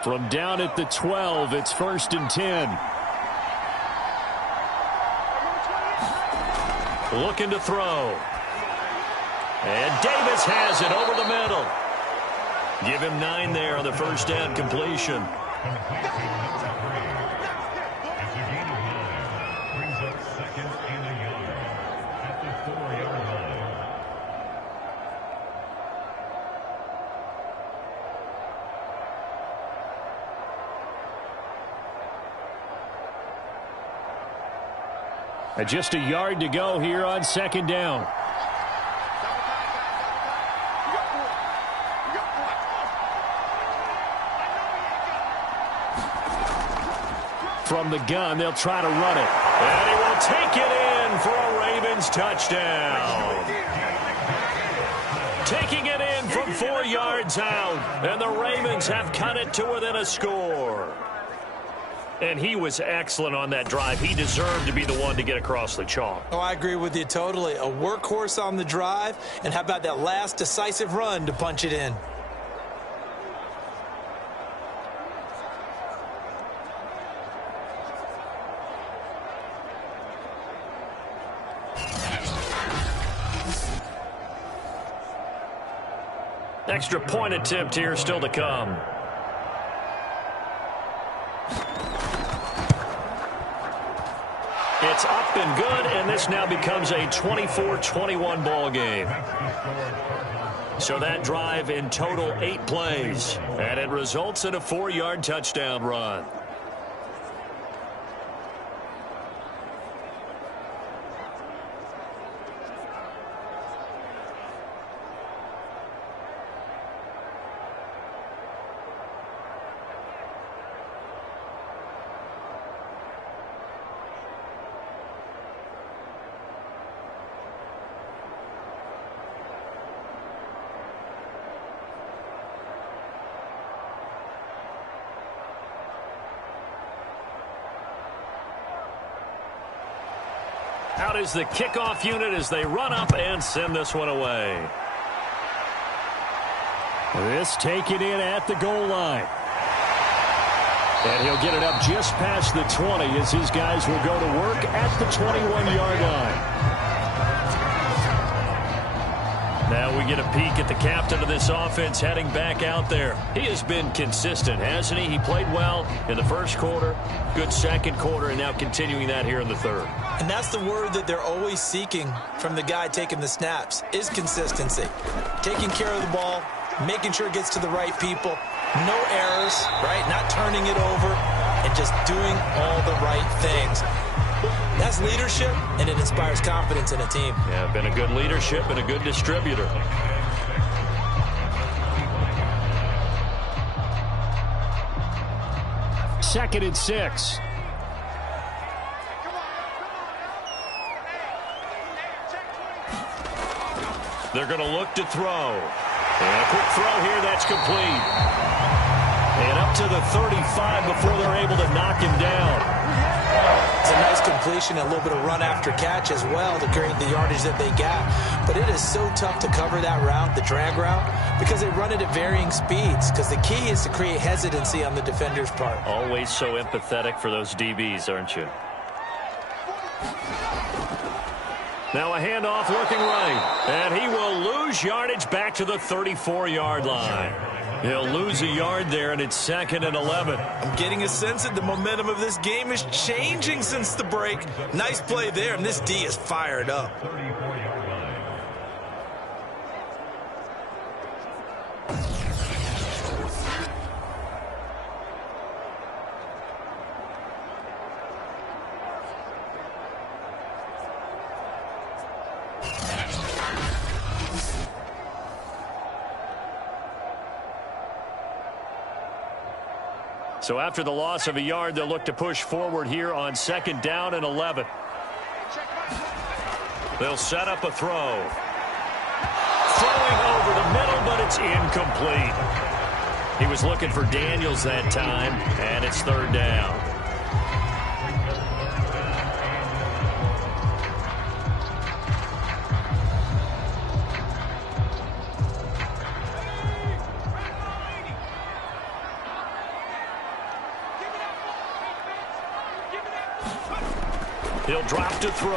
From down at the 12, it's 1st and 10. Looking to throw. And Davis has it over the middle. Give him 9 there on the first down completion. Just a yard to go here on 2nd down. From the gun, they'll try to run it. And he will take it in for a Ravens touchdown. Taking it in from 4 yards out. And the Ravens have cut it to within a score. And he was excellent on that drive. He deserved to be the one to get across the chalk. Oh, I agree with you totally. A workhorse on the drive. And how about that last decisive run to punch it in? Extra point attempt here still to come. It's up and good, and this now becomes a 24-21 ball game. So that drive in total 8 plays, and it results in a 4-yard touchdown run. Out is the kickoff unit as they run up and send this one away. This taken in at the goal line. And he'll get it up just past the 20 as his guys will go to work at the 21-yard line. Now we get a peek at the captain of this offense heading back out there. He has been consistent, hasn't he? He played well in the first quarter, good second quarter, and now continuing that here in the third. And that's the word that they're always seeking from the guy taking the snaps, is consistency. Taking care of the ball, making sure it gets to the right people, no errors, right? Not turning it over, and just doing all the right things. That's leadership, and it inspires confidence in a team. Yeah, been a good leadership and a good distributor. Second and 6. They're going to look to throw. And a quick throw here, that's complete. And up to the 35 before they're able to knock him down. It's a nice completion, a little bit of run after catch as well to create the yardage that they got. But it is so tough to cover that route, the drag route, because they run it at varying speeds. Because the key is to create hesitancy on the defender's part. Always so empathetic for those DBs, aren't you? Now a handoff looking right. And he will lose yardage back to the 34-yard line. He'll lose a yard there, and it's 2nd and 11. I'm getting a sense that the momentum of this game is changing since the break. Nice play there, and this D is fired up. So after the loss of a yard, they'll look to push forward here on 2nd down and 11. They'll set up a throw. Throwing over the middle, but it's incomplete. He was looking for Daniels that time, and it's 3rd down. He'll drop to throw.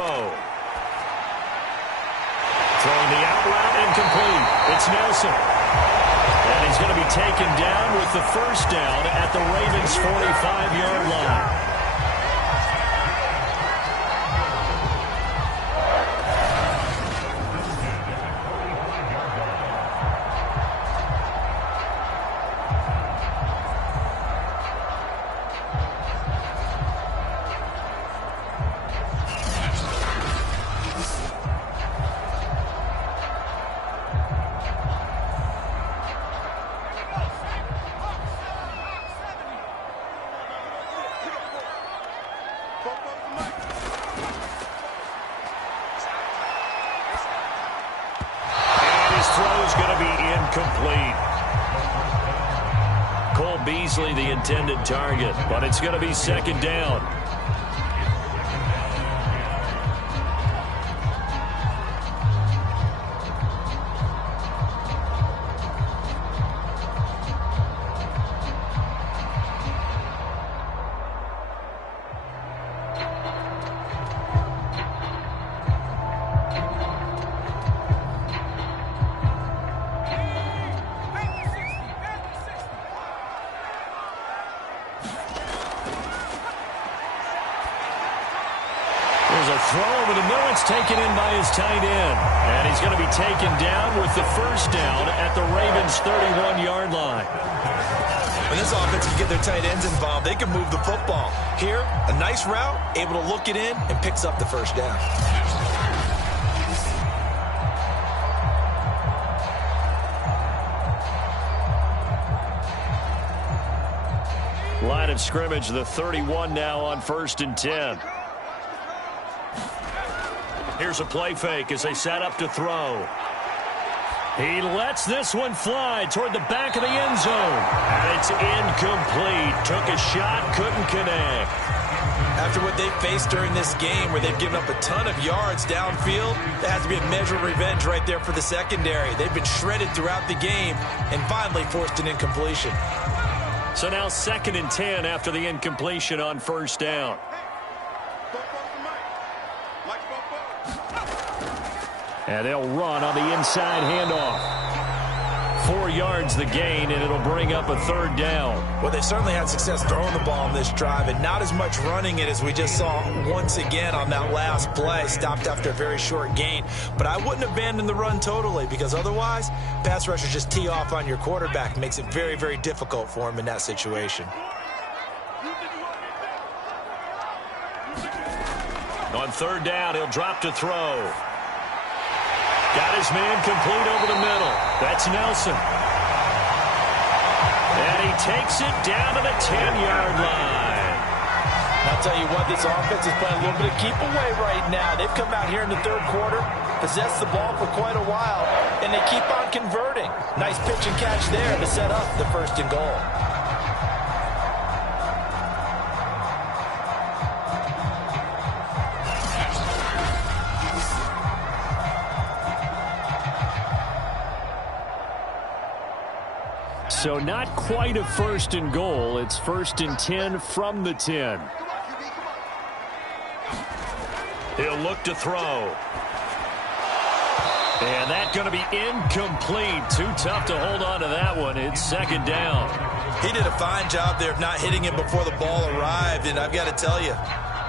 Throwing the out route incomplete. It's Nelson. And he's going to be taken down with the 1st down at the Ravens' 45-yard line. The intended target, but it's going to be 2nd down. As a throw over the middle, it's taken in by his tight end. And he's going to be taken down with the first down at the Ravens' 31-yard line. When this offense can get their tight ends involved, they can move the football. Here, a nice route, able to look it in, and picks up the first down. Line of scrimmage, the 31 now on 1st and 10. Here's a play fake as they set up to throw. He lets this one fly toward the back of the end zone. And it's incomplete. Took a shot, couldn't connect. After what they've faced during this game where they've given up a ton of yards downfield, there has to be a measure of revenge right there for the secondary. They've been shredded throughout the game and finally forced an incompletion. So now 2nd and 10 after the incompletion on 1st down. And they'll run on the inside handoff. 4 yards the gain, and it'll bring up a 3rd down. Well, they certainly had success throwing the ball on this drive, and not as much running it as we just saw once again on that last play. Stopped after a very short gain. But I wouldn't abandon the run totally, because otherwise, pass rushers just tee off on your quarterback. Makes it very, very difficult for him in that situation. On 3rd down, he'll drop to throw. Got his man complete over the middle. That's Nelson. And he takes it down to the 10-yard line. I'll tell you what, this offense is playing a little bit of keep away right now. They've come out here in the 3rd quarter, possessed the ball for quite a while, and they keep on converting. Nice pitch and catch there to set up the 1st and goal. So not quite a 1st and goal. It's 1st and 10 from the 10. He'll look to throw. And that's going to be incomplete. Too tough to hold on to that one. It's 2nd down. He did a fine job there of not hitting him before the ball arrived. And I've got to tell you,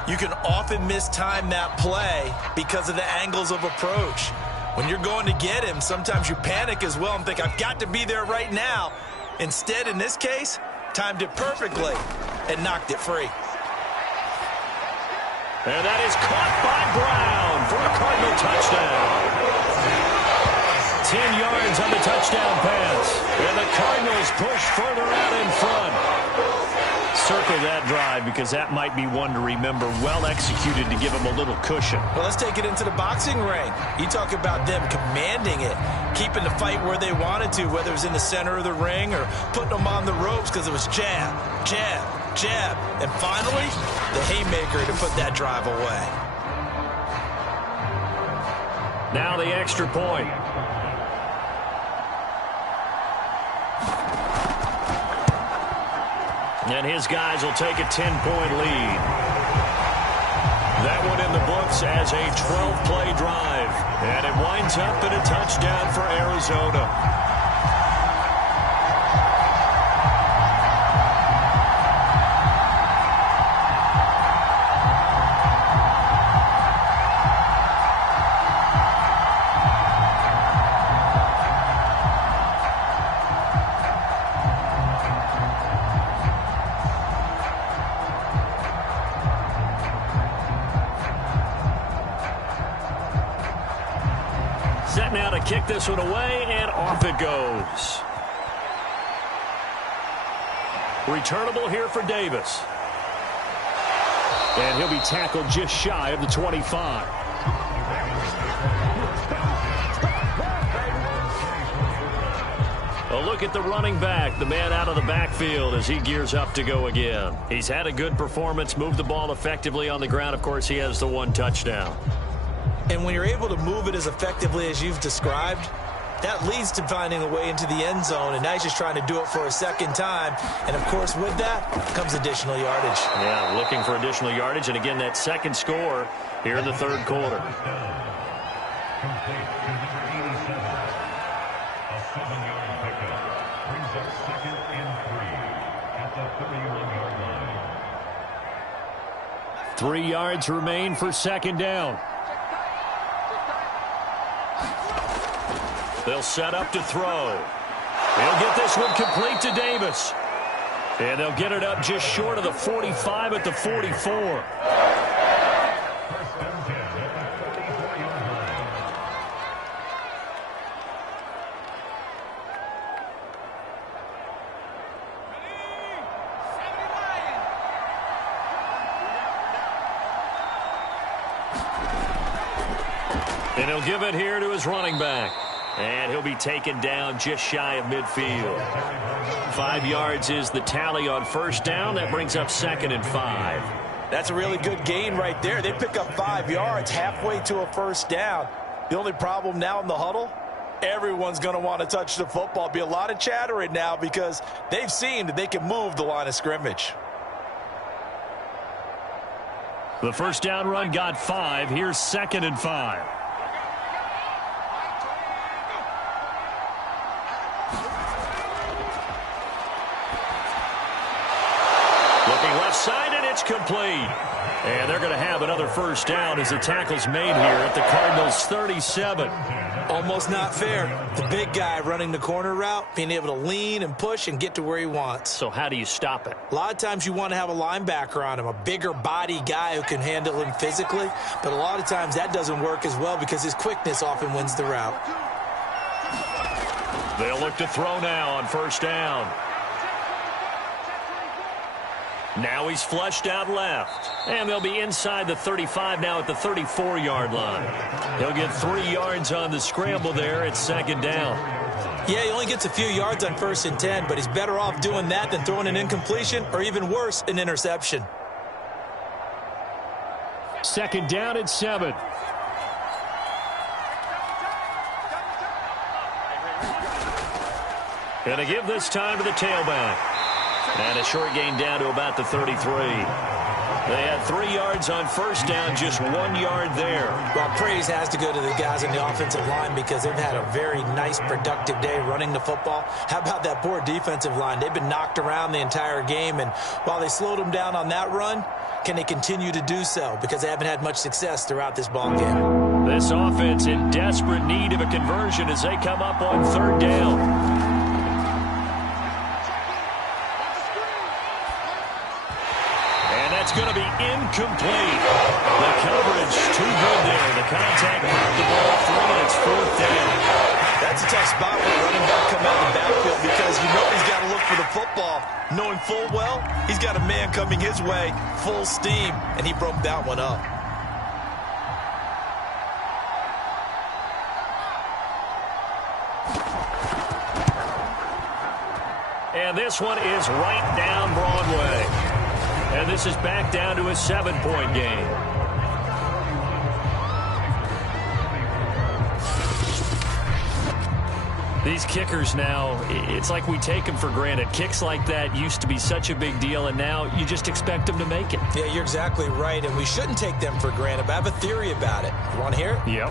you can often mistime that play because of the angles of approach. When you're going to get him, sometimes you panic as well and think, I've got to be there right now. Instead, in this case, timed it perfectly and knocked it free. And that is caught by Brown for a Cardinal touchdown. 10 yards on the touchdown pass. And the Cardinals push further out in front. Circle that drive because that might be one to remember. Well executed to give them a little cushion. Well, let's take it into the boxing ring. You talk about them commanding it, keeping the fight where they wanted to, whether it was in the center of the ring or putting them on the ropes because it was jab, jab, jab. And finally, the haymaker to put that drive away. Now the extra point. And his guys will take a 10-point lead. That one in the books as a 12-play drive. And it winds up in a touchdown for Arizona. Set now to kick this one away, and off it goes. Returnable here for Davis. And he'll be tackled just shy of the 25. A look at the running back, the man out of the backfield as he gears up to go again. He's had a good performance, moved the ball effectively on the ground. Of course, he has the 1 touchdown. And when you're able to move it as effectively as you've described, that leads to finding a way into the end zone, and now he's just trying to do it for a 2nd time. And, of course, with that comes additional yardage. Yeah, looking for additional yardage, and again, that 2nd score here in the 3rd quarter. Complete to number 87. A 7-yard pickup brings up 2nd and 3 at the 31-yard line. 3 yards remain for second down. They'll set up to throw. He'll get this one complete to Davis. And they'll get it up just short of the 45 at the 44. And he'll give it here to his running back. And he'll be taken down just shy of midfield. 5 yards is the tally on first down. That brings up 2nd and 5. That's a really good gain right there. They pick up 5 yards halfway to a first down. The only problem now in the huddle, everyone's going to want to touch the football. Be a lot of chattering now because they've seen that they can move the line of scrimmage. The first down run got 5. Here's 2nd and 5. Looking left side, and it's complete. And they're going to have another first down as the tackle's made here at the Cardinals' 37. Almost not fair. The big guy running the corner route, being able to lean and push and get to where he wants. So how do you stop it? A lot of times you want to have a linebacker on him, a bigger body guy who can handle him physically. But a lot of times that doesn't work as well because his quickness often wins the route. They'll look to throw now on first down. Now he's flushed out left. And they'll be inside the 35 now at the 34-yard line. He'll get 3 yards on the scramble there at 2nd down. Yeah, he only gets a few yards on 1st and 10, but he's better off doing that than throwing an incompletion or even worse, an interception. 2nd down at 7. Gonna give this time to the tailback. And a short gain down to about the 33. They had 3 yards on first down, just 1 yard there. Well, praise has to go to the guys on the offensive line because they've had a very nice, productive day running the football. How about that poor defensive line? They've been knocked around the entire game, and while they slowed them down on that run, can they continue to do so? Because they haven't had much success throughout this ball game. This offense in desperate need of a conversion as they come up on 3rd down. It's going to be incomplete. The coverage too good there. The contact knocked the ball free, and it's 4th down. That's a tough spot for a running back coming out of the backfield because you know he's got to look for the football, knowing full well he's got a man coming his way, full steam, and he broke that one up. And this one is right down Broadway. And this is back down to a 7-point game. These kickers now, it's like we take them for granted. Kicks like that used to be such a big deal, and now you just expect them to make it. Yeah, you're exactly right, and we shouldn't take them for granted, but I have a theory about it. You want to hear it? Yep.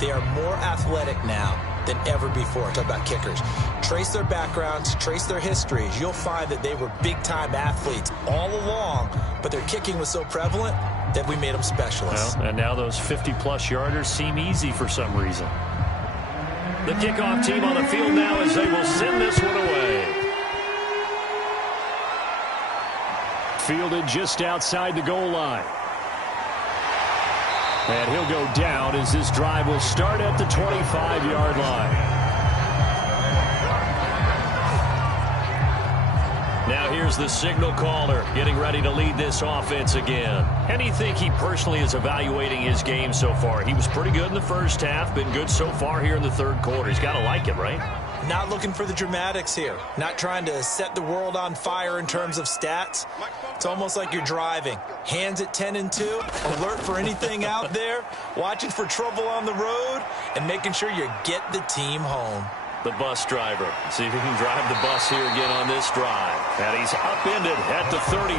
They are more athletic now than ever before. Talk about kickers. Trace their backgrounds, trace their histories. You'll find that they were big-time athletes all along, but their kicking was so prevalent that we made them specialists. Well, and now those 50-plus yarders seem easy for some reason. The kickoff team on the field now as they will send this one away. Fielded just outside the goal line. And he'll go down as this drive will start at the 25-yard line. Now here's the signal caller getting ready to lead this offense again. How do you think he personally is evaluating his game so far? He was pretty good in the first half, been good so far here in the 3rd quarter. He's got to like it, right? Not looking for the dramatics here. Not trying to set the world on fire in terms of stats. It's almost like you're driving. Hands at 10 and 2, alert for anything out there, watching for trouble on the road, and making sure you get the team home. The bus driver. See if he can drive the bus here again on this drive. And he's upended at the 33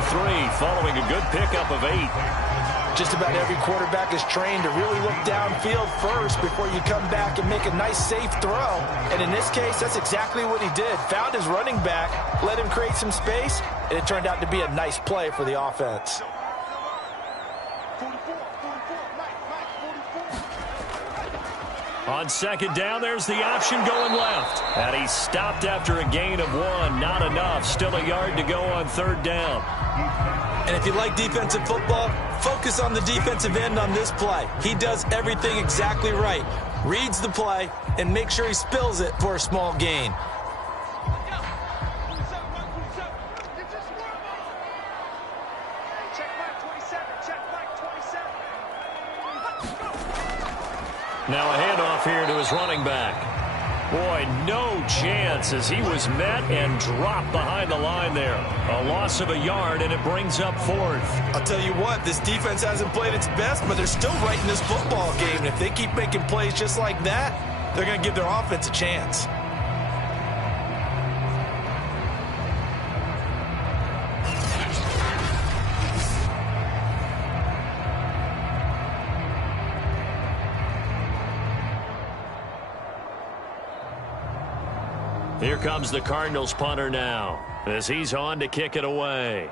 following a good pickup of 8. Just about every quarterback is trained to really look downfield first before you come back and make a nice, safe throw. And in this case, that's exactly what he did. Found his running back, let him create some space, and it turned out to be a nice play for the offense. On second down, there's the option going left. And he's stopped after a gain of 1. Not enough. Still a yard to go on third down. And if you like defensive football, focus on the defensive end on this play. He does everything exactly right. Reads the play and makes sure he spills it for a small gain. Now a handoff here to his running back. Boy, no chance as he was met and dropped behind the line there. A loss of a yard, and it brings up fourth. I'll tell you what, this defense hasn't played its best, but they're still right in this football game. And if they keep making plays just like that, they're going to give their offense a chance. Here comes the Cardinals punter now as he's on to kick it away.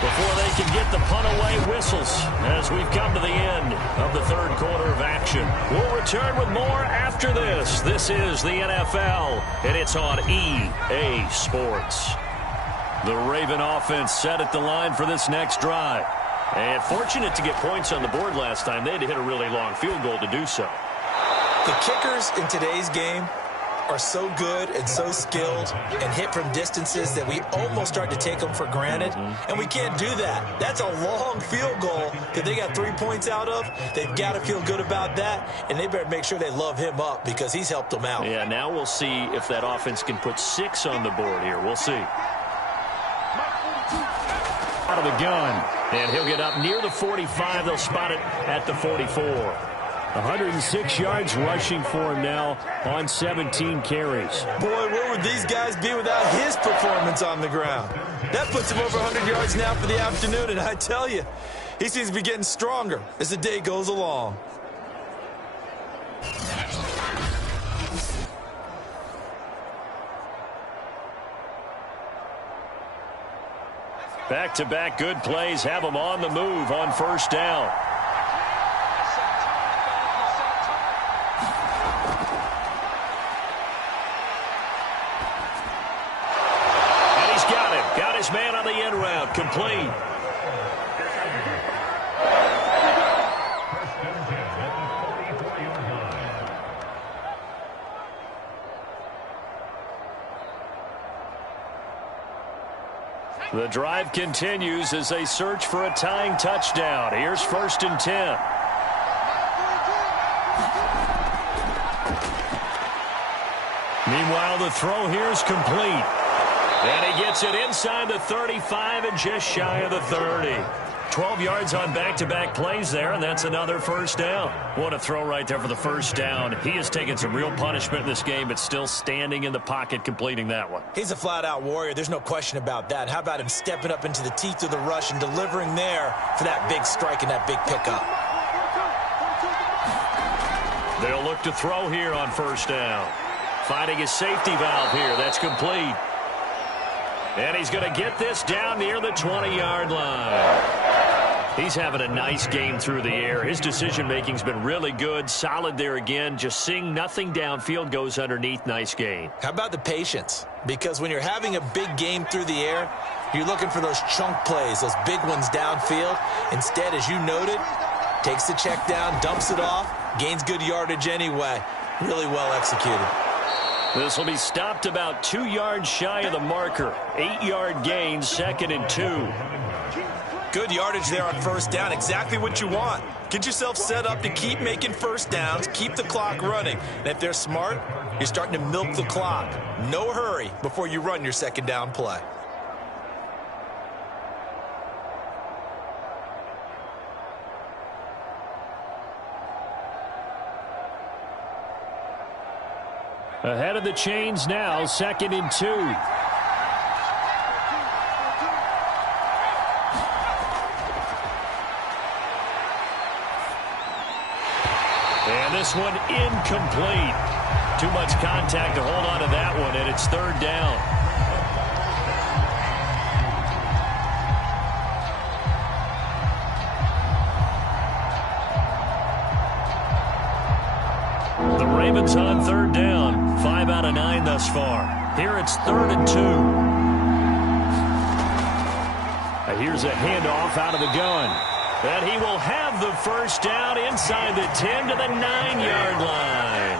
Before they can get the punt away, whistles as we've come to the end of the third quarter of action. We'll return with more after this. This is the NFL, and it's on EA Sports. The Raven offense set at the line for this next drive. And fortunate to get points on the board last time. They had to hit a really long field goal to do so. The kickers in today's game are so good and so skilled and hit from distances that we almost start to take them for granted. And we can't do that. That's a long field goal that they got 3 points out of. They've got to feel good about that, and they better make sure they love him up because he's helped them out. Yeah, now we'll see if that offense can put 6 on the board here. We'll see. Out of the gun, and he'll get up near the 45. They'll spot it at the 44. 106 yards rushing for him now on 17 carries. Boy, where would these guys be without his performance on the ground? That puts him over 100 yards now for the afternoon, and I tell you, he seems to be getting stronger as the day goes along. Back-to-back good plays have him on the move on first down. And he's got him. Got his man on the end route. Complete. The drive continues as they search for a tying touchdown. Here's 1st and 10. Meanwhile, the throw here is complete. And he gets it inside the 35 and just shy of the 30. 12 yards on back-to-back plays there, and that's another first down. What a throw right there for the first down. He has taken some real punishment in this game, but still standing in the pocket completing that one. He's a flat-out warrior. There's no question about that. How about him stepping up into the teeth of the rush and delivering there for that big strike and that big pickup? They'll look to throw here on first down. Finding his safety valve here. That's complete. And he's going to get this down near the 20-yard line. He's having a nice game through the air. His decision-making's been really good. Solid there again. Just seeing nothing downfield, goes underneath. Nice gain. How about the patience? Because when you're having a big game through the air, you're looking for those chunk plays, those big ones downfield. Instead, as you noted, takes the check down, dumps it off, gains good yardage anyway. Really well executed. This will be stopped about 2 yards shy of the marker. 8-yard gain, 2nd and 2. Good yardage there on first down. Exactly what you want. Get yourself set up to keep making first downs, keep the clock running. And if they're smart, you're starting to milk the clock. No hurry before you run your second down play. Ahead of the chains now, 2nd and 2. this one incomplete. Too much contact to hold on to that one, and it's third down. The Ravens on third down. 5 out of 9 thus far. Here it's 3rd and 2. Here's a handoff out of the gun. And he will have the first down inside the 10 to the 9-yard line.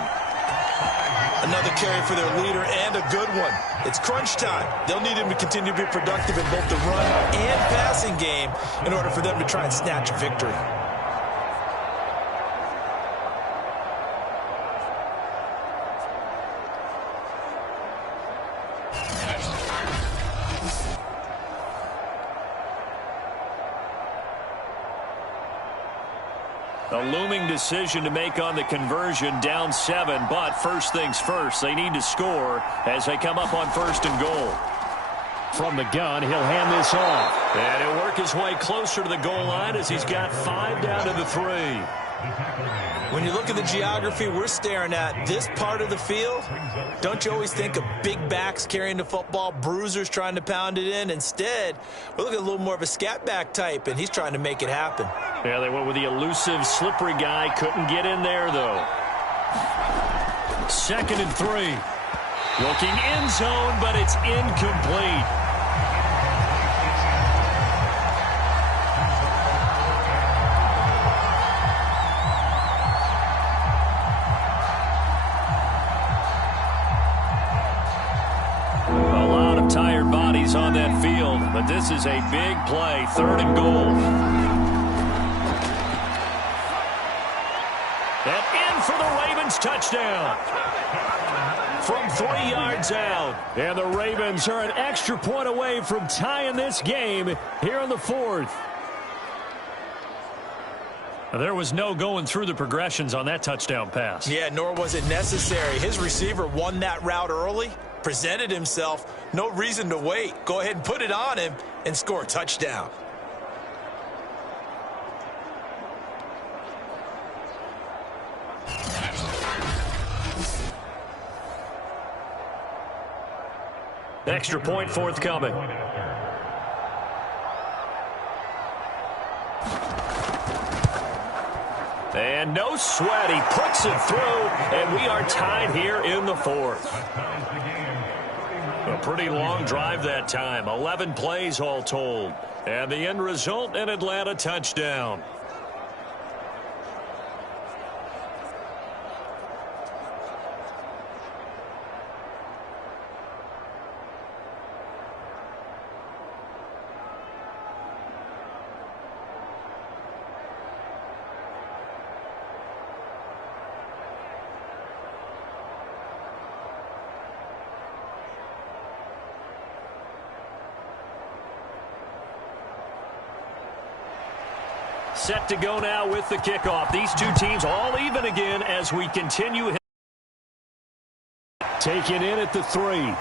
Another carry for their leader and a good one. It's crunch time. They'll need him to continue to be productive in both the run and passing game in order for them to try and snatch a victory. A looming decision to make on the conversion, down 7, but first things first, they need to score as they come up on 1st and goal. From the gun, he'll hand this off. And he'll work his way closer to the goal line as he's got 5 down to the 3. When you look at the geography we're staring at, this part of the field, don't you always think of big backs carrying the football, bruisers trying to pound it in? Instead, we're looking at a little more of a scat back type, and he's trying to make it happen. Yeah, they went with the elusive, slippery guy. Couldn't get in there, though. 2nd and 3. Looking end zone, but it's incomplete. A lot of tired bodies on that field, but this is a big play. 3rd and goal. And in for the Ravens touchdown. From 3 yards out. And the Ravens are an extra point away from tying this game here in the 4th. There was no going through the progressions on that touchdown pass. Yeah, nor was it necessary. His receiver won that route early, presented himself, no reason to wait. Go ahead and put it on him and score a touchdown. Extra point forthcoming. And no sweat. He puts it through, and we are tied here in the 4th. A pretty long drive that time. 11 plays all told. And the end result, an Atlanta touchdown. Set to go now with the kickoff. These two teams all even again as we continue. Taken in at the 3.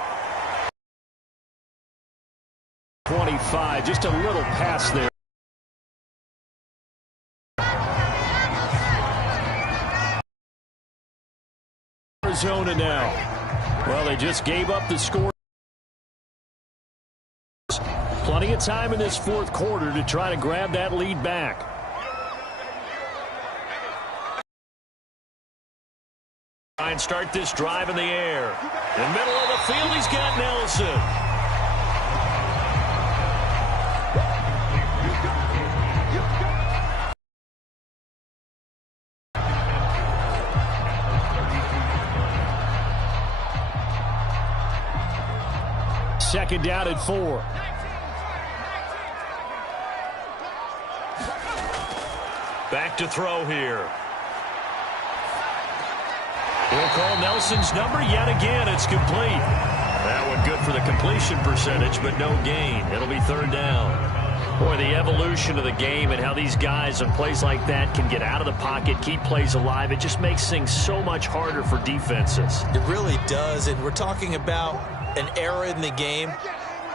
25, just a little pass there. Arizona now. Well, they just gave up the score. Plenty of time in this 4th quarter to try to grab that lead back. Try and start this drive in the air. In the middle of the field, he's got Nelson. Second down at 4. Back to throw here. He'll call Nelson's number yet again. It's complete. That one good for the completion percentage, but no gain. It'll be 3rd down. Boy, the evolution of the game and how these guys on plays like that can get out of the pocket, keep plays alive, it just makes things so much harder for defenses. It really does, and we're talking about an era in the game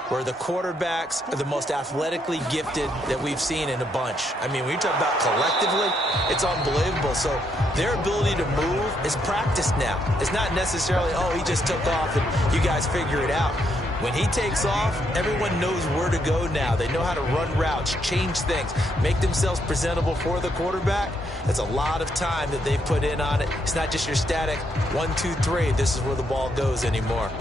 where the quarterbacks are the most athletically gifted that we've seen in a bunch. I mean, when you talk about collectively, it's unbelievable. So their ability to move is practiced now. It's not necessarily, oh, he just took off and you guys figure it out. When he takes off, everyone knows where to go now. They know how to run routes, change things, make themselves presentable for the quarterback. That's a lot of time that they put in on it. It's not just your static 1, 2, 3. This is where the ball goes anymore.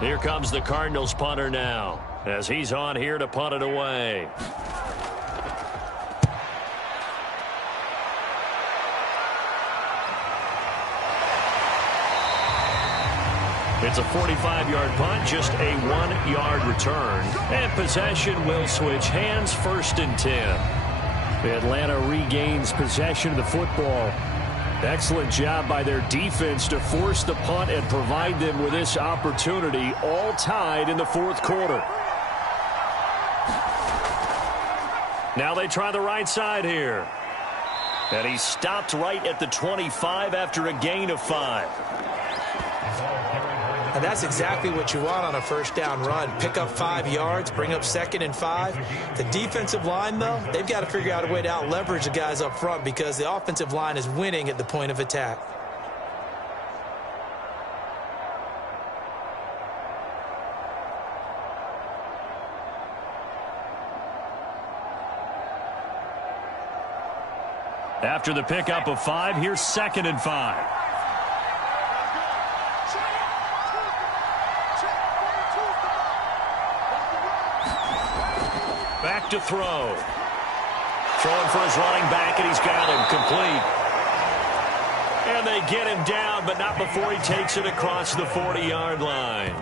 Here comes the Cardinals punter now, as he's on here to punt it away. It's a 45-yard punt, just a 1-yard return. And possession will switch hands, 1st and 10. Atlanta regains possession of the football. Excellent job by their defense to force the punt and provide them with this opportunity, all tied in the 4th quarter. Now they try the right side here. And he stopped right at the 25 after a gain of 5. And that's exactly what you want on a 1st down run. Pick up 5 yards, bring up 2nd and 5. The defensive line, though, they've got to figure out a way to out-leverage the guys up front because the offensive line is winning at the point of attack. After the pickup of 5, here's 2nd and 5. Back to throw. Throwing for his running back, and he's got him complete. And they get him down, but not before he takes it across the 40-yard line.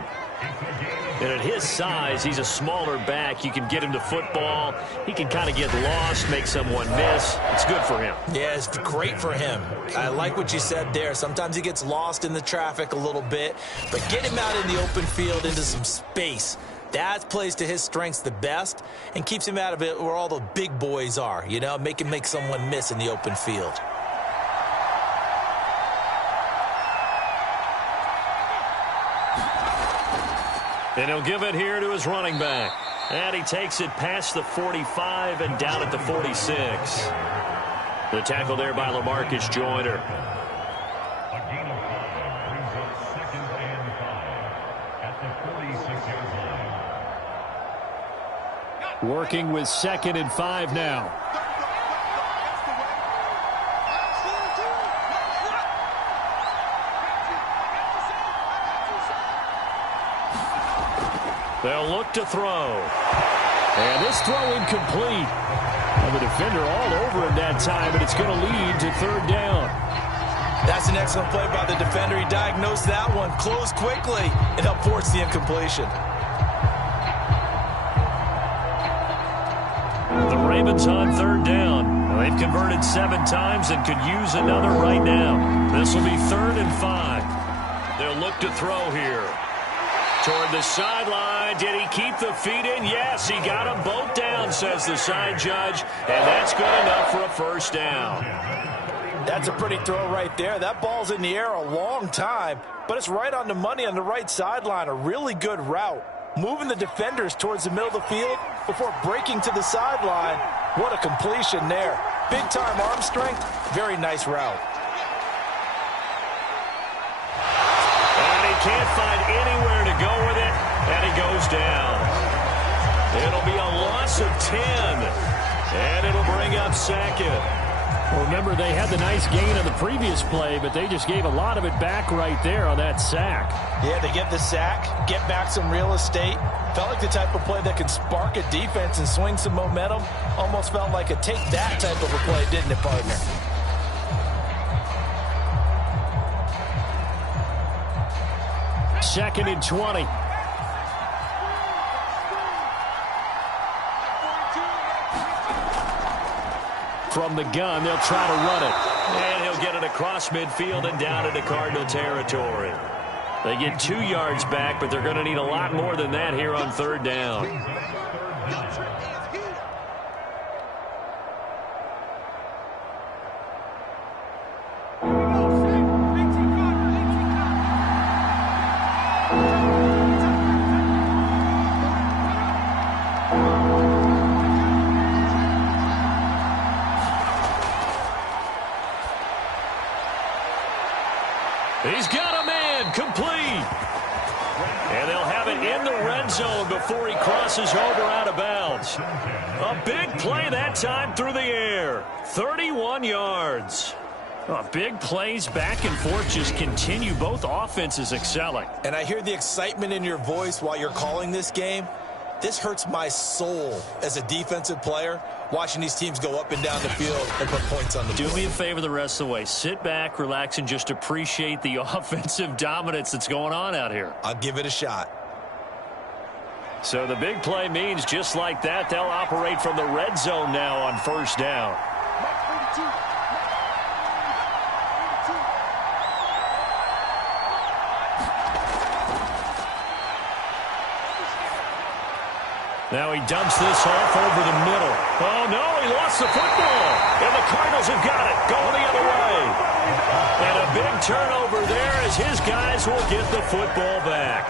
And at his size, he's a smaller back. You can get him to football. He can kind of get lost, make someone miss. It's good for him. Yeah, it's great for him. I like what you said there. Sometimes he gets lost in the traffic a little bit, but get him out in the open field into some space. That plays to his strengths the best and keeps him out of it where all the big boys are, you know, make him make someone miss in the open field. And he'll give it here to his running back. And he takes it past the 45 and down at the 46. The tackle there by LaMarcus Joyner. A gain of 5 brings up 2nd and 5 at the 46-yard line. Working with 2nd and 5 now. They'll look to throw. And this throw incomplete. And the defender all over him that time, and it's going to lead to 3rd down. That's an excellent play by the defender. He diagnosed that one, closed quickly, and helped force the incompletion. The Ravens on 3rd down. They've converted 7 times and could use another right now. This will be 3rd and 5. They'll look to throw here. Toward the sideline. Did he keep the feet in? Yes, he got them both down, says the side judge. And that's good enough for a 1st down. That's a pretty throw right there. That ball's in the air a long time, but it's right on the money on the right sideline. A really good route. Moving the defenders towards the middle of the field before breaking to the sideline. What a completion there. Big-time arm strength. Very nice route. Can't find anywhere to go with it, and he goes down. It'll be a loss of 10, and it'll bring up 2nd. Well, remember, they had the nice gain on the previous play, but they just gave a lot of it back right there on that sack. Yeah, they get the sack, get back some real estate. Felt like the type of play that can spark a defense and swing some momentum. Almost felt like a take that type of a play, didn't it, partner? 2nd and 20. From the gun, they'll try to run it. And he'll get it across midfield and down into Cardinal territory. They get 2 yards back, but they're going to need a lot more than that here on third down. He's got a man complete. And they'll have it in the red zone before he crosses over out of bounds. A big play that time through the air. 31 yards. Big plays back and forth just continue. Both offenses excelling. And I hear the excitement in your voice while you're calling this game. This hurts my soul as a defensive player, watching these teams go up and down the field and put points on the board. Do me a favor the rest of the way. Sit back, relax, and just appreciate the offensive dominance that's going on out here. I'll give it a shot. So the big play means just like that, they'll operate from the red zone now on first down. Now he dumps this off over the middle. Oh, no, he lost the football. And the Cardinals have got it, going the other way. And a big turnover there as his guys will get the football back.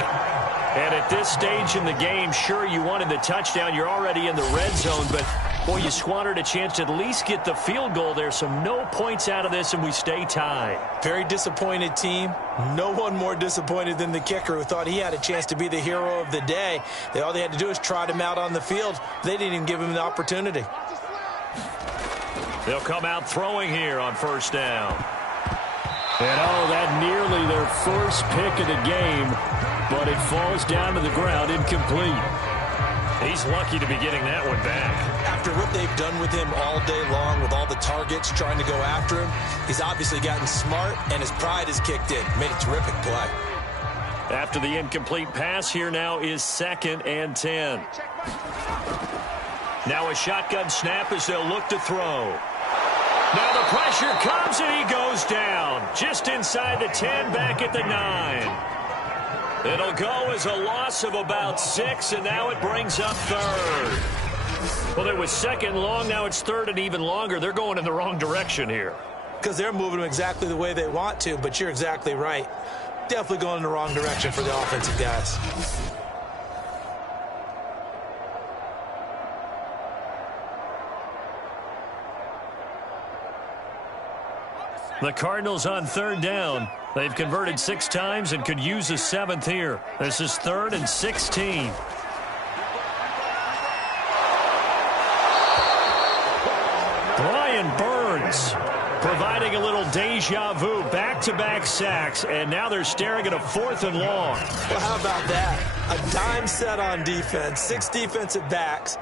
And at this stage in the game, sure, you wanted the touchdown. You're already in the red zone, but, boy, you squandered a chance to at least get the field goal there. So no points out of this, and we stay tied. Very disappointed team. No one more disappointed than the kicker who thought he had a chance to be the hero of the day. All they had to do is trot him out on the field. They didn't even give him the opportunity. They'll come out throwing here on first down. And, that nearly their first pick of the game, but it falls down to the ground incomplete. He's lucky to be getting that one back. After what they've done with him all day long, with all the targets trying to go after him, he's obviously gotten smart, and his pride has kicked in. Made a terrific play. After the incomplete pass, here now is 2nd and 10. Now a shotgun snap as they'll look to throw. Now the pressure comes, and he goes down. Just inside the 10, back at the 9. It'll go as a loss of about 6, and now it brings up 3rd. Well, it was 2nd long, now it's 3rd and even longer. They're going in the wrong direction here. Because they're moving them exactly the way they want to, but you're exactly right. Definitely going in the wrong direction for the offensive guys. The Cardinals on 3rd down. They've converted 6 times and could use a 7th here. This is 3rd and 16. Brian Burns providing a little deja vu. Back-to-back sacks, and now they're staring at a 4th and long. Well, how about that? A dime set on defense, 6 defensive backs.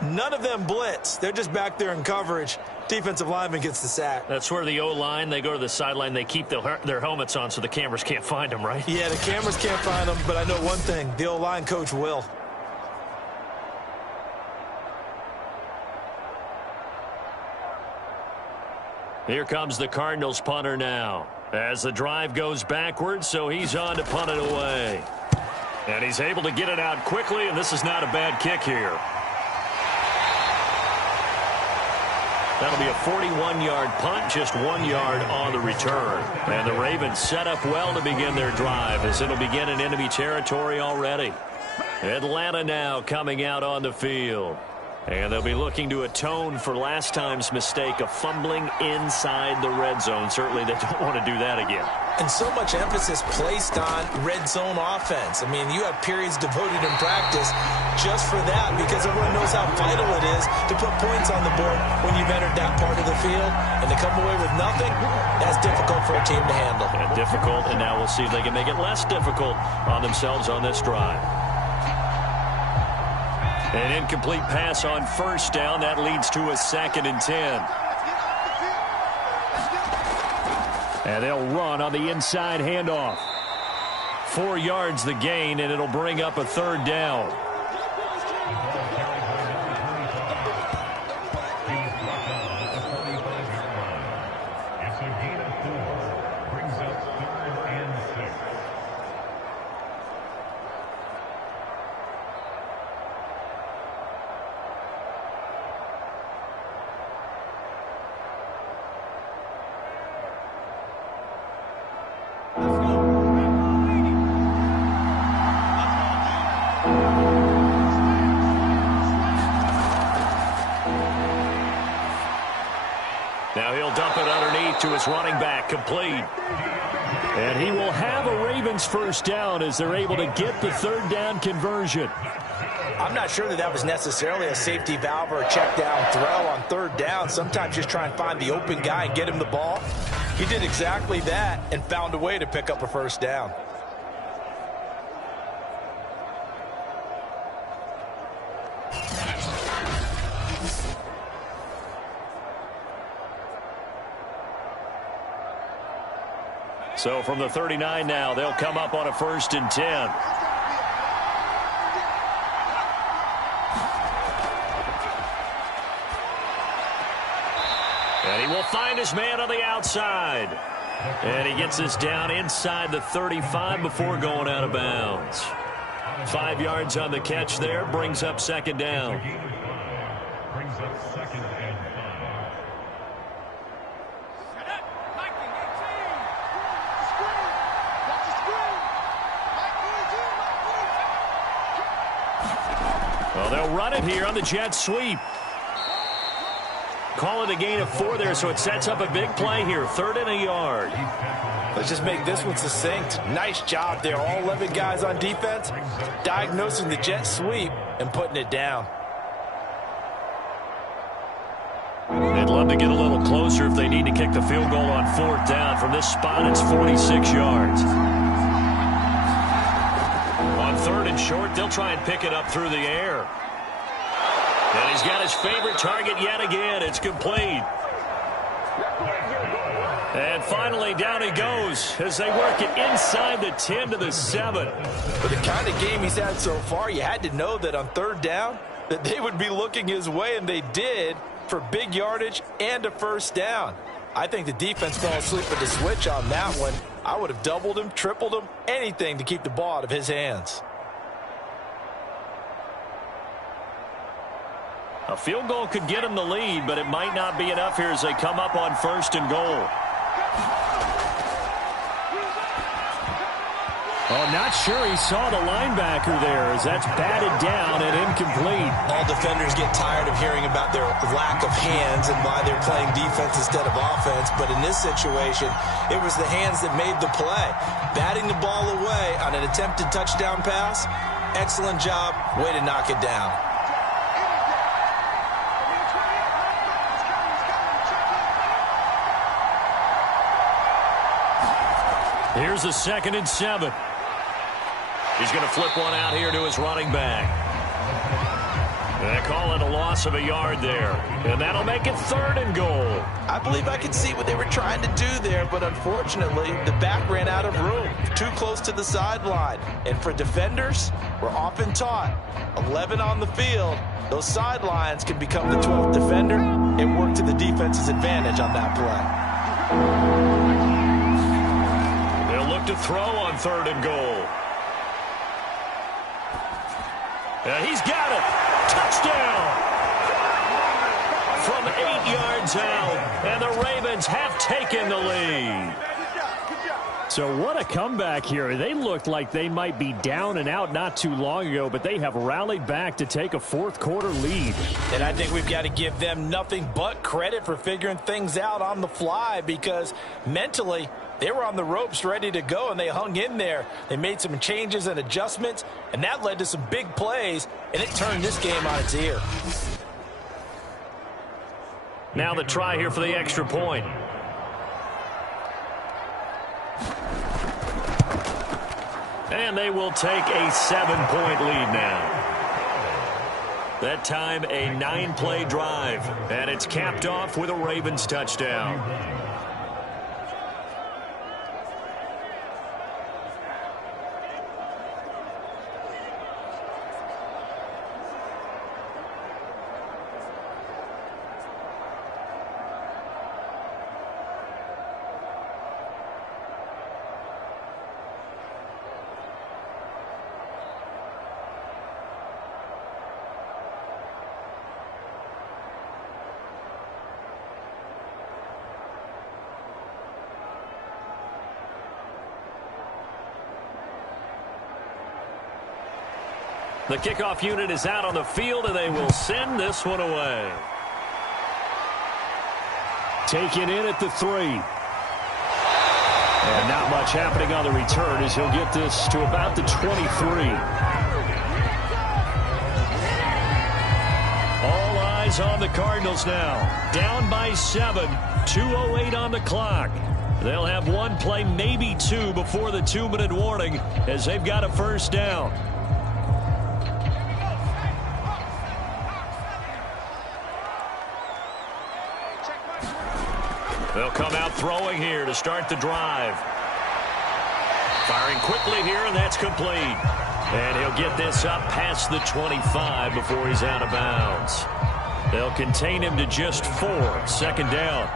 None of them blitz. They're just back there in coverage. Defensive lineman gets the sack. That's where the O-line, they go to the sideline, they keep their helmets on so the cameras can't find them, right? Yeah, the cameras can't find them, but I know one thing. The O-line coach will. Here comes the Cardinals punter now. As the drive goes backwards, so he's on to punt it away. And he's able to get it out quickly, and this is not a bad kick here. That'll be a 41-yard punt, just 1 yard on the return. And the Ravens set up well to begin their drive as it'll begin in enemy territory already. Atlanta now coming out on the field. And they'll be looking to atone for last time's mistake of fumbling inside the red zone. Certainly they don't want to do that again. And so much emphasis placed on red zone offense. I mean, you have periods devoted in practice just for that because everyone knows how vital it is to put points on the board when you've entered that part of the field. And to come away with nothing, that's difficult for a team to handle. And difficult, and now we'll see if they can make it less difficult on themselves on this drive. An incomplete pass on first down. That leads to a 2nd and 10. And they'll run on the inside handoff. 4 yards the gain, and it'll bring up a 3rd down. It's a gain of 4. Brings up 3rd and 6. to his running back, complete. And he will have a Ravens first down as they're able to get the third down conversion. I'm not sure that was necessarily a safety valve or a check down throw on third down. Sometimes just try and find the open guy and get him the ball. He did exactly that and found a way to pick up a first down. So from the 39 now, they'll come up on a 1st and 10. And he will find his man on the outside. And he gets this down inside the 35 before going out of bounds. 5 yards on the catch there, brings up 2nd down. Brings up 2nd and 5. Well, they'll run it here on the jet sweep. Call it a gain of 4 there, so it sets up a big play here. 3rd and a yard. Let's just make this one succinct. Nice job there. All 11 guys on defense diagnosing the jet sweep and putting it down. They'd love to get a little closer if they need to kick the field goal on 4th down. From this spot, it's 46 yards. On 3rd and short, they'll try and pick it up through the air. And he's got his favorite target yet again. It's complete. And finally, down he goes as they work it inside the 10 to the 7. For the kind of game he's had so far, you had to know that on 3rd down that they would be looking his way, and they did, for big yardage and a first down. I think the defense fell asleep at the switch on that one. I would have doubled him, tripled him, anything to keep the ball out of his hands. A field goal could get him the lead, but it might not be enough here as they come up on 1st and goal. Oh, not sure he saw the linebacker there as that's batted down and incomplete. All defenders get tired of hearing about their lack of hands and why they're playing defense instead of offense. But in this situation, it was the hands that made the play. Batting the ball away on an attempted touchdown pass, excellent job, way to knock it down. Here's a 2nd and 7. He's going to flip one out here to his running back. They call it a loss of a yard there. And that'll make it 3rd and goal. I believe I could see what they were trying to do there, but unfortunately, the back ran out of room. Too close to the sideline. And for defenders, we're often taught, 11 on the field, those sidelines can become the 12th defender and work to the defense's advantage on that play. To throw on 3rd and goal. And he's got it. Touchdown. From 8 yards out. And the Ravens have taken the lead. So what a comeback here. They looked like they might be down and out not too long ago, but they have rallied back to take a 4th quarter lead. And I think we've got to give them nothing but credit for figuring things out on the fly, because mentally they were on the ropes ready to go, and they hung in there. They made some changes and adjustments, and that led to some big plays, and it turned this game on its ear. Now the try here for the extra point. And they will take a 7-point lead now. That time a 9-play drive, and it's capped off with a Ravens touchdown. The kickoff unit is out on the field, and they will send this one away. Taken in at the 3. And not much happening on the return as he'll get this to about the 23. All eyes on the Cardinals now. Down by 7. 2:08 on the clock. They'll have one play, maybe two, before the 2-minute warning as they've got a first down. They'll come out throwing here to start the drive. Firing quickly here, and that's complete. And he'll get this up past the 25 before he's out of bounds. They'll contain him to just 4. Second down.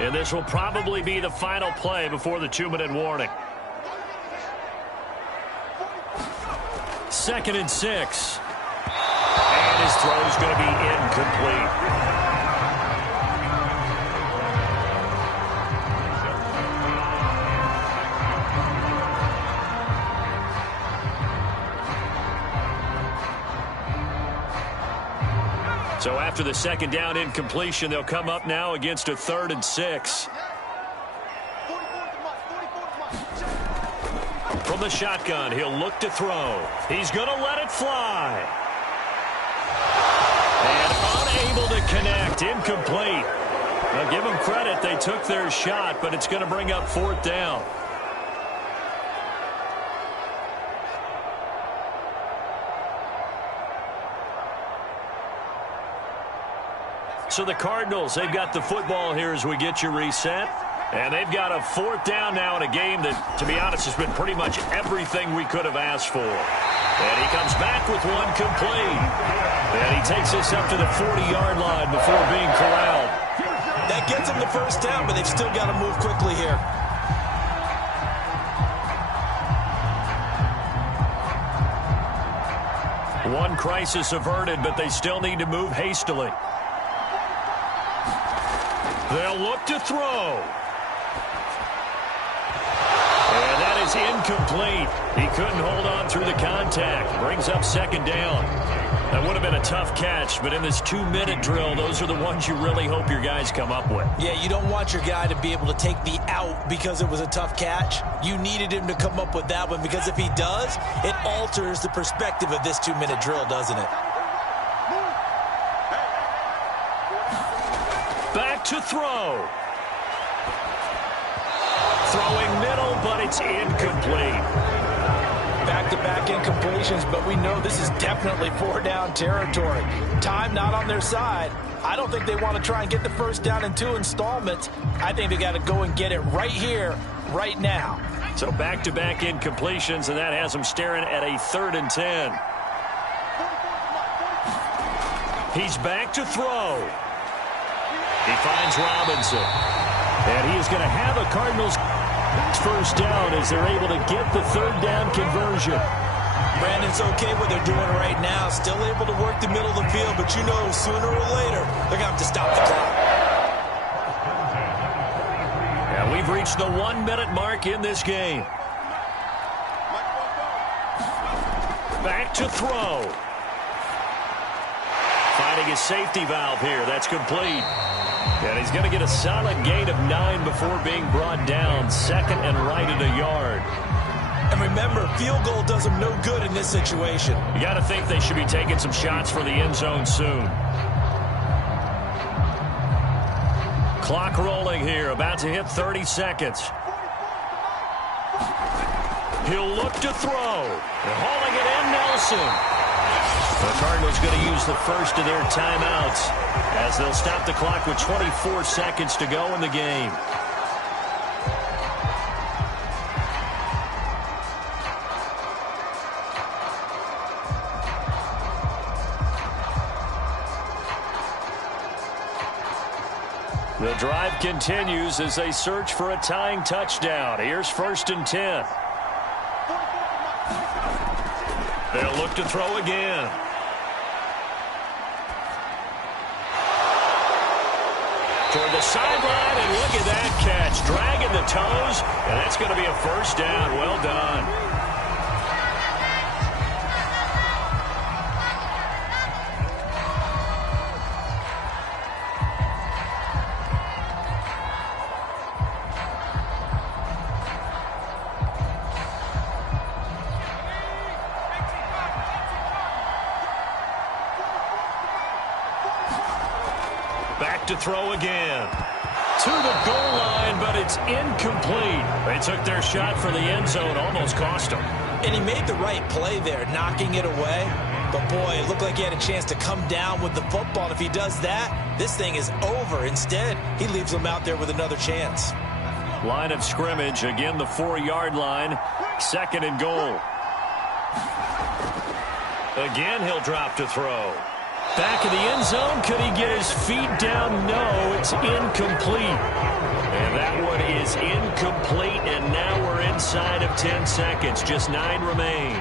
And this will probably be the final play before the 2-minute warning. 2nd and 6. And his throw is going to be incomplete. So after the 2nd down incompletion, they'll come up now against a 3rd and 6. From the shotgun, he'll look to throw. He's going to let it fly. And unable to connect. Incomplete. Now give them credit. They took their shot, but it's going to bring up 4th down. So the Cardinals, they've got the football here as we get you reset. And they've got a 4th down now in a game that, to be honest, has been pretty much everything we could have asked for. And he comes back with one complete. And he takes this up to the 40-yard line before being corralled. That gets him the first down, but they've still got to move quickly here. One crisis averted, but they still need to move hastily. They'll look to throw. And that is incomplete. He couldn't hold on through the contact. Brings up 2nd down. That would have been a tough catch, but in this 2-minute drill, those are the ones you really hope your guys come up with. Yeah, you don't want your guy to be able to take the out because it was a tough catch. You needed him to come up with that one because if he does, it alters the perspective of this 2-minute drill, doesn't it? Back to throw. Throwing middle, but it's incomplete. Back-to-back incompletions, but we know this is definitely 4-down territory. Time not on their side. I don't think they want to try and get the first down in 2 installments. I think they got to go and get it right here, right now. So back-to-back incompletions, and that has them staring at a 3rd and 10. He's back to throw. He finds Robinson. And he is going to have a Cardinals first down as they're able to get the 3rd down conversion. Brandon's okay what they're doing right now. Still able to work the middle of the field, but you know sooner or later they're going to have to stop the clock. And we've reached the 1-minute mark in this game. Back to throw. Finding his safety valve here. That's complete. And he's going to get a solid gain of 9 before being brought down. 2nd and right at a yard. And remember, field goal does them no good in this situation. You got to think they should be taking some shots for the end zone soon. Clock rolling here, about to hit 30 seconds. He'll look to throw. They're hauling it in, Nelson. The Cardinals going to use the first of their timeouts as they'll stop the clock with 24 seconds to go in the game. The drive continues as they search for a tying touchdown. Here's 1st and 10. They'll look to throw again. Toward the sideline, and look at that catch. Dragging the toes, and that's going to be a first down. Well done. Back to throw again. To the goal line, but it's incomplete. They took their shot for the end zone, almost cost them. And he made the right play there, knocking it away. But, boy, it looked like he had a chance to come down with the football. And if he does that, this thing is over. Instead, he leaves him out there with another chance. Line of scrimmage, again the 4-yard line. 2nd and goal. Again, he'll drop to throw. Back in the end zone. Could he get his feet down? No, it's incomplete. And that one is incomplete, and now we're inside of 10 seconds. Just 9 remain.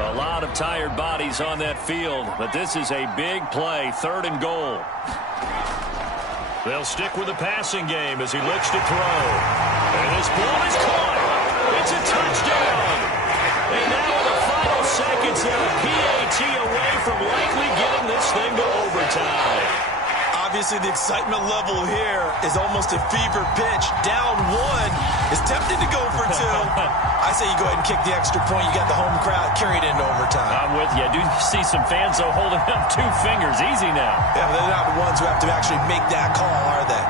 A lot of tired bodies on that field, but this is a big play. 3rd and goal. They'll stick with the passing game as he looks to throw. And his ball is caught. It's a touchdown. And now in the final seconds, a PAT away from likely getting this thing to overtime. Obviously, the excitement level here is almost a fever pitch. Down 1 is tempted to go for 2. I say you go ahead and kick the extra point. You got the home crowd carried into overtime. I'm with you. I do see some fans, though, holding up 2 fingers. Easy now. Yeah, but they're not the ones who have to actually make that call, are they?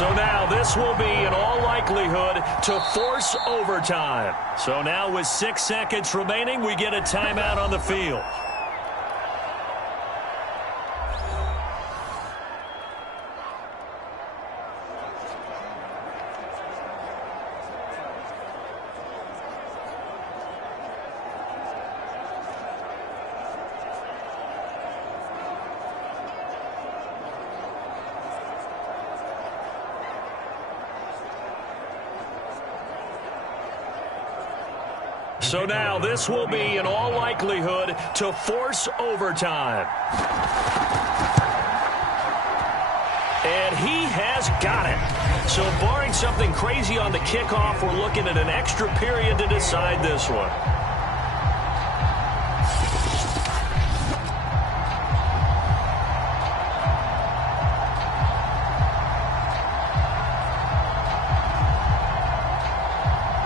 So now this will be, in all likelihood, to force overtime. So now with 6 seconds remaining, we get a timeout on the field. So now this will be, in all likelihood, to force overtime. And he has got it. So barring something crazy on the kickoff, we're looking at an extra period to decide this one.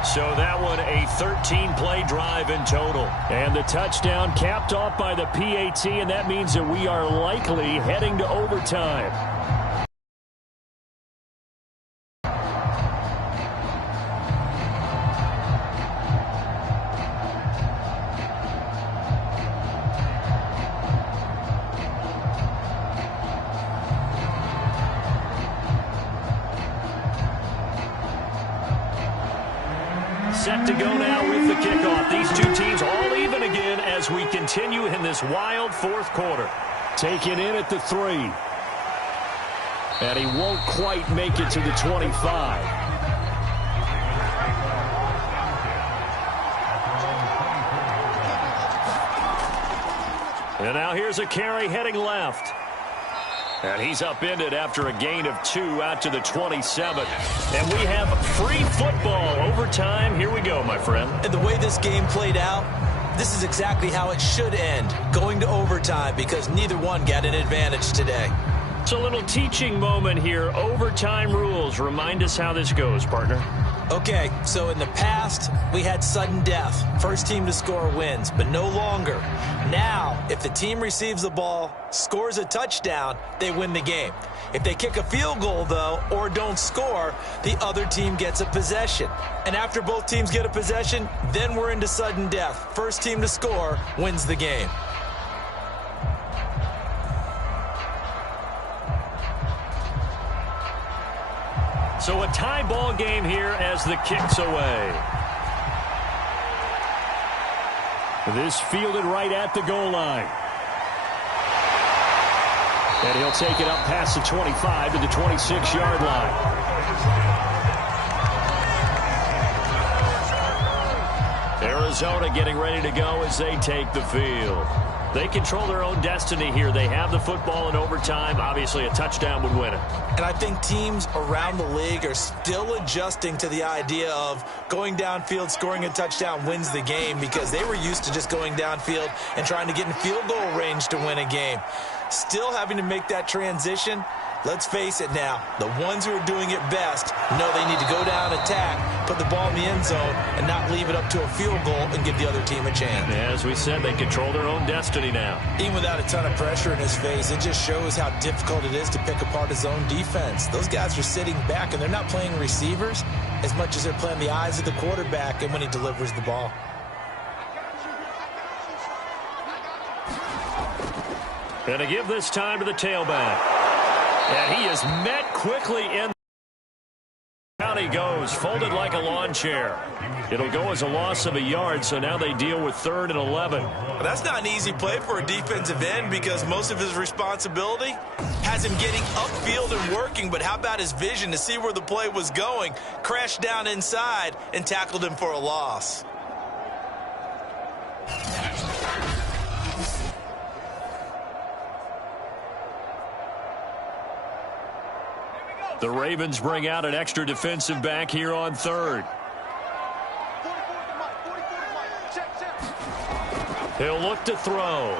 So that one a 13-play drive in total. And the touchdown capped off by the PAT, and that means that we are likely heading to overtime. Set to go now with the kickoff. These two teams all even again as we continue in this wild 4th quarter. Taken in at the 3. And he won't quite make it to the 25. And now here's a carry heading left. And he's upended after a gain of 2 out to the 27. And we have free football overtime. Here we go, my friend. And the way this game played out, this is exactly how it should end, going to overtime, because neither one got an advantage today. It's a little teaching moment here. Overtime rules. Remind us how this goes, partner. Okay, so in the past, we had sudden death. First team to score wins, but no longer. Now, if the team receives the ball, scores a touchdown, they win the game. If they kick a field goal, though, or don't score, the other team gets a possession. And after both teams get a possession, then we're into sudden death. First team to score wins the game. So a tie ball game here as the kick's away. This fielded right at the goal line. And he'll take it up past the 25 to the 26-yard line. Arizona getting ready to go as they take the field. They control their own destiny here. They have the football in overtime. Obviously, a touchdown would win it. And I think teams around the league are still adjusting to the idea of going downfield, scoring a touchdown wins the game, because they were used to just going downfield and trying to get in field goal range to win a game. Still having to make that transition, Let's face it now, the ones who are doing it best know they need to go down, attack, put the ball in the end zone, and not leave it up to a field goal and give the other team a chance. As we said, they control their own destiny now. Even without a ton of pressure in his face, it just shows how difficult it is to pick apart his own defense. Those guys are sitting back, and they're not playing receivers as much as they're playing the eyes of the quarterback and when he delivers the ball. Going to give this time to the tailback. And he is met quickly in. Down he goes, folded like a lawn chair. It'll go as a loss of a yard, so now they deal with 3rd and 11. That's not an easy play for a defensive end because most of his responsibility has him getting upfield and working, but how about his vision to see where the play was going, crashed down inside, and tackled him for a loss. The Ravens bring out an extra defensive back here on 3rd. He'll look to throw.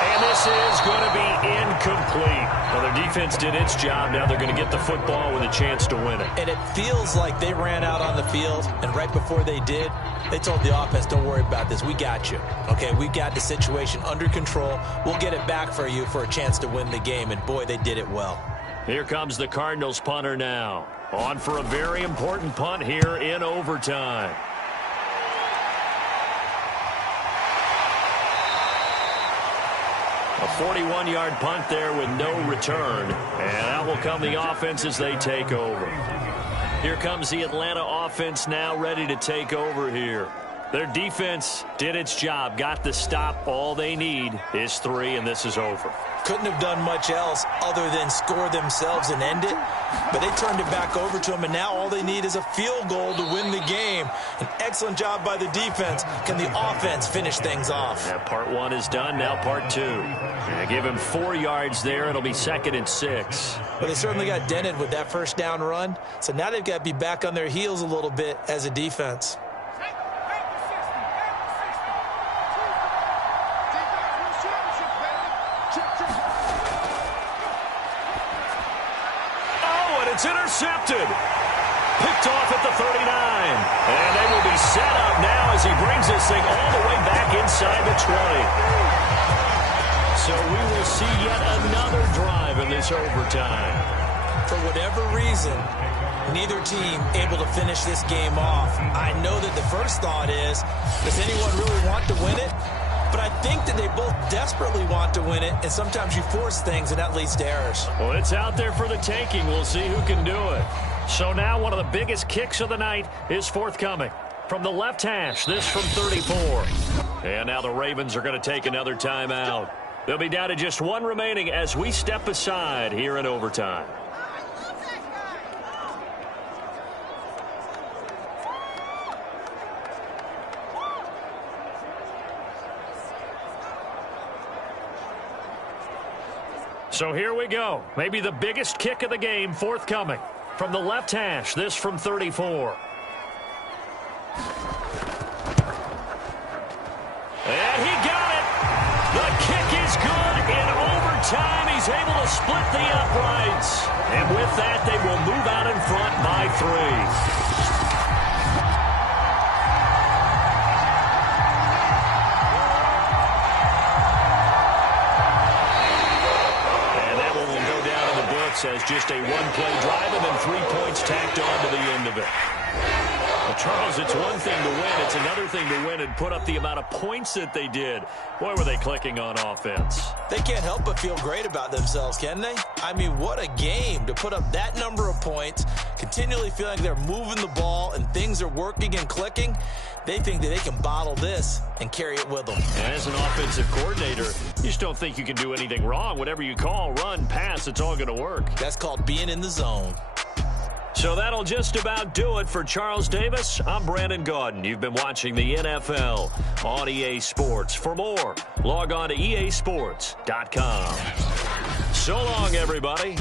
And this is going to be incomplete. Well, their defense did its job. Now they're going to get the football with a chance to win it. And it feels like they ran out on the field, and right before they did, they told the offense, don't worry about this. We got you. Okay, we got the situation under control. We'll get it back for you for a chance to win the game. And, boy, they did it well. Here comes the Cardinals punter now. On for a very important punt here in overtime. A 41-yard punt there with no return. And out will come the offense as they take over. Here comes the Atlanta offense now ready to take over here. Their defense did its job, got the stop. All they need is 3, and this is over. Couldn't have done much else other than score themselves and end it, but they turned it back over to them, and now all they need is a field goal to win the game. An excellent job by the defense. Can the offense finish things off? Yeah, part 1 is done, now part 2. They give him 4 yards there. It'll be 2nd and 6. But they certainly got dented with that first down run, so now they've got to be back on their heels a little bit as a defense. It's intercepted. Picked off at the 39. And they will be set up now as he brings this thing all the way back inside the 20. So we will see yet another drive in this overtime. For whatever reason, neither team able to finish this game off. I know that the first thought is, does anyone really want to win it? But I think that they both desperately want to win it, and sometimes you force things, and that leads to errors. Well, it's out there for the taking. We'll see who can do it. So now one of the biggest kicks of the night is forthcoming. From the left hash, this from 34. And now the Ravens are going to take another timeout. They'll be down to just 1 remaining as we step aside here in overtime. So here we go. Maybe the biggest kick of the game forthcoming. From the left hash, this from 34. And he got it. The kick is good in overtime. He's able to split the uprights. And with that, they will move out in front by 3. As just a 1-play drive and then 3 points tacked on to the end of it. Well, Charles, it's one thing to win. It's another thing to win and put up the amount of points that they did. Boy, were they clicking on offense. They can't help but feel great about themselves, can they? I mean, what a game to put up that number of points, continually feeling like they're moving the ball and things are working and clicking. They think that they can bottle this and carry it with them. And as an offensive coordinator, you just don't think you can do anything wrong. Whatever you call, run, pass, it's all going to work. That's called being in the zone. So that'll just about do it for Charles Davis. I'm Brandon Gaudin. You've been watching the NFL on EA Sports. For more, log on to easports.com. So long, everybody.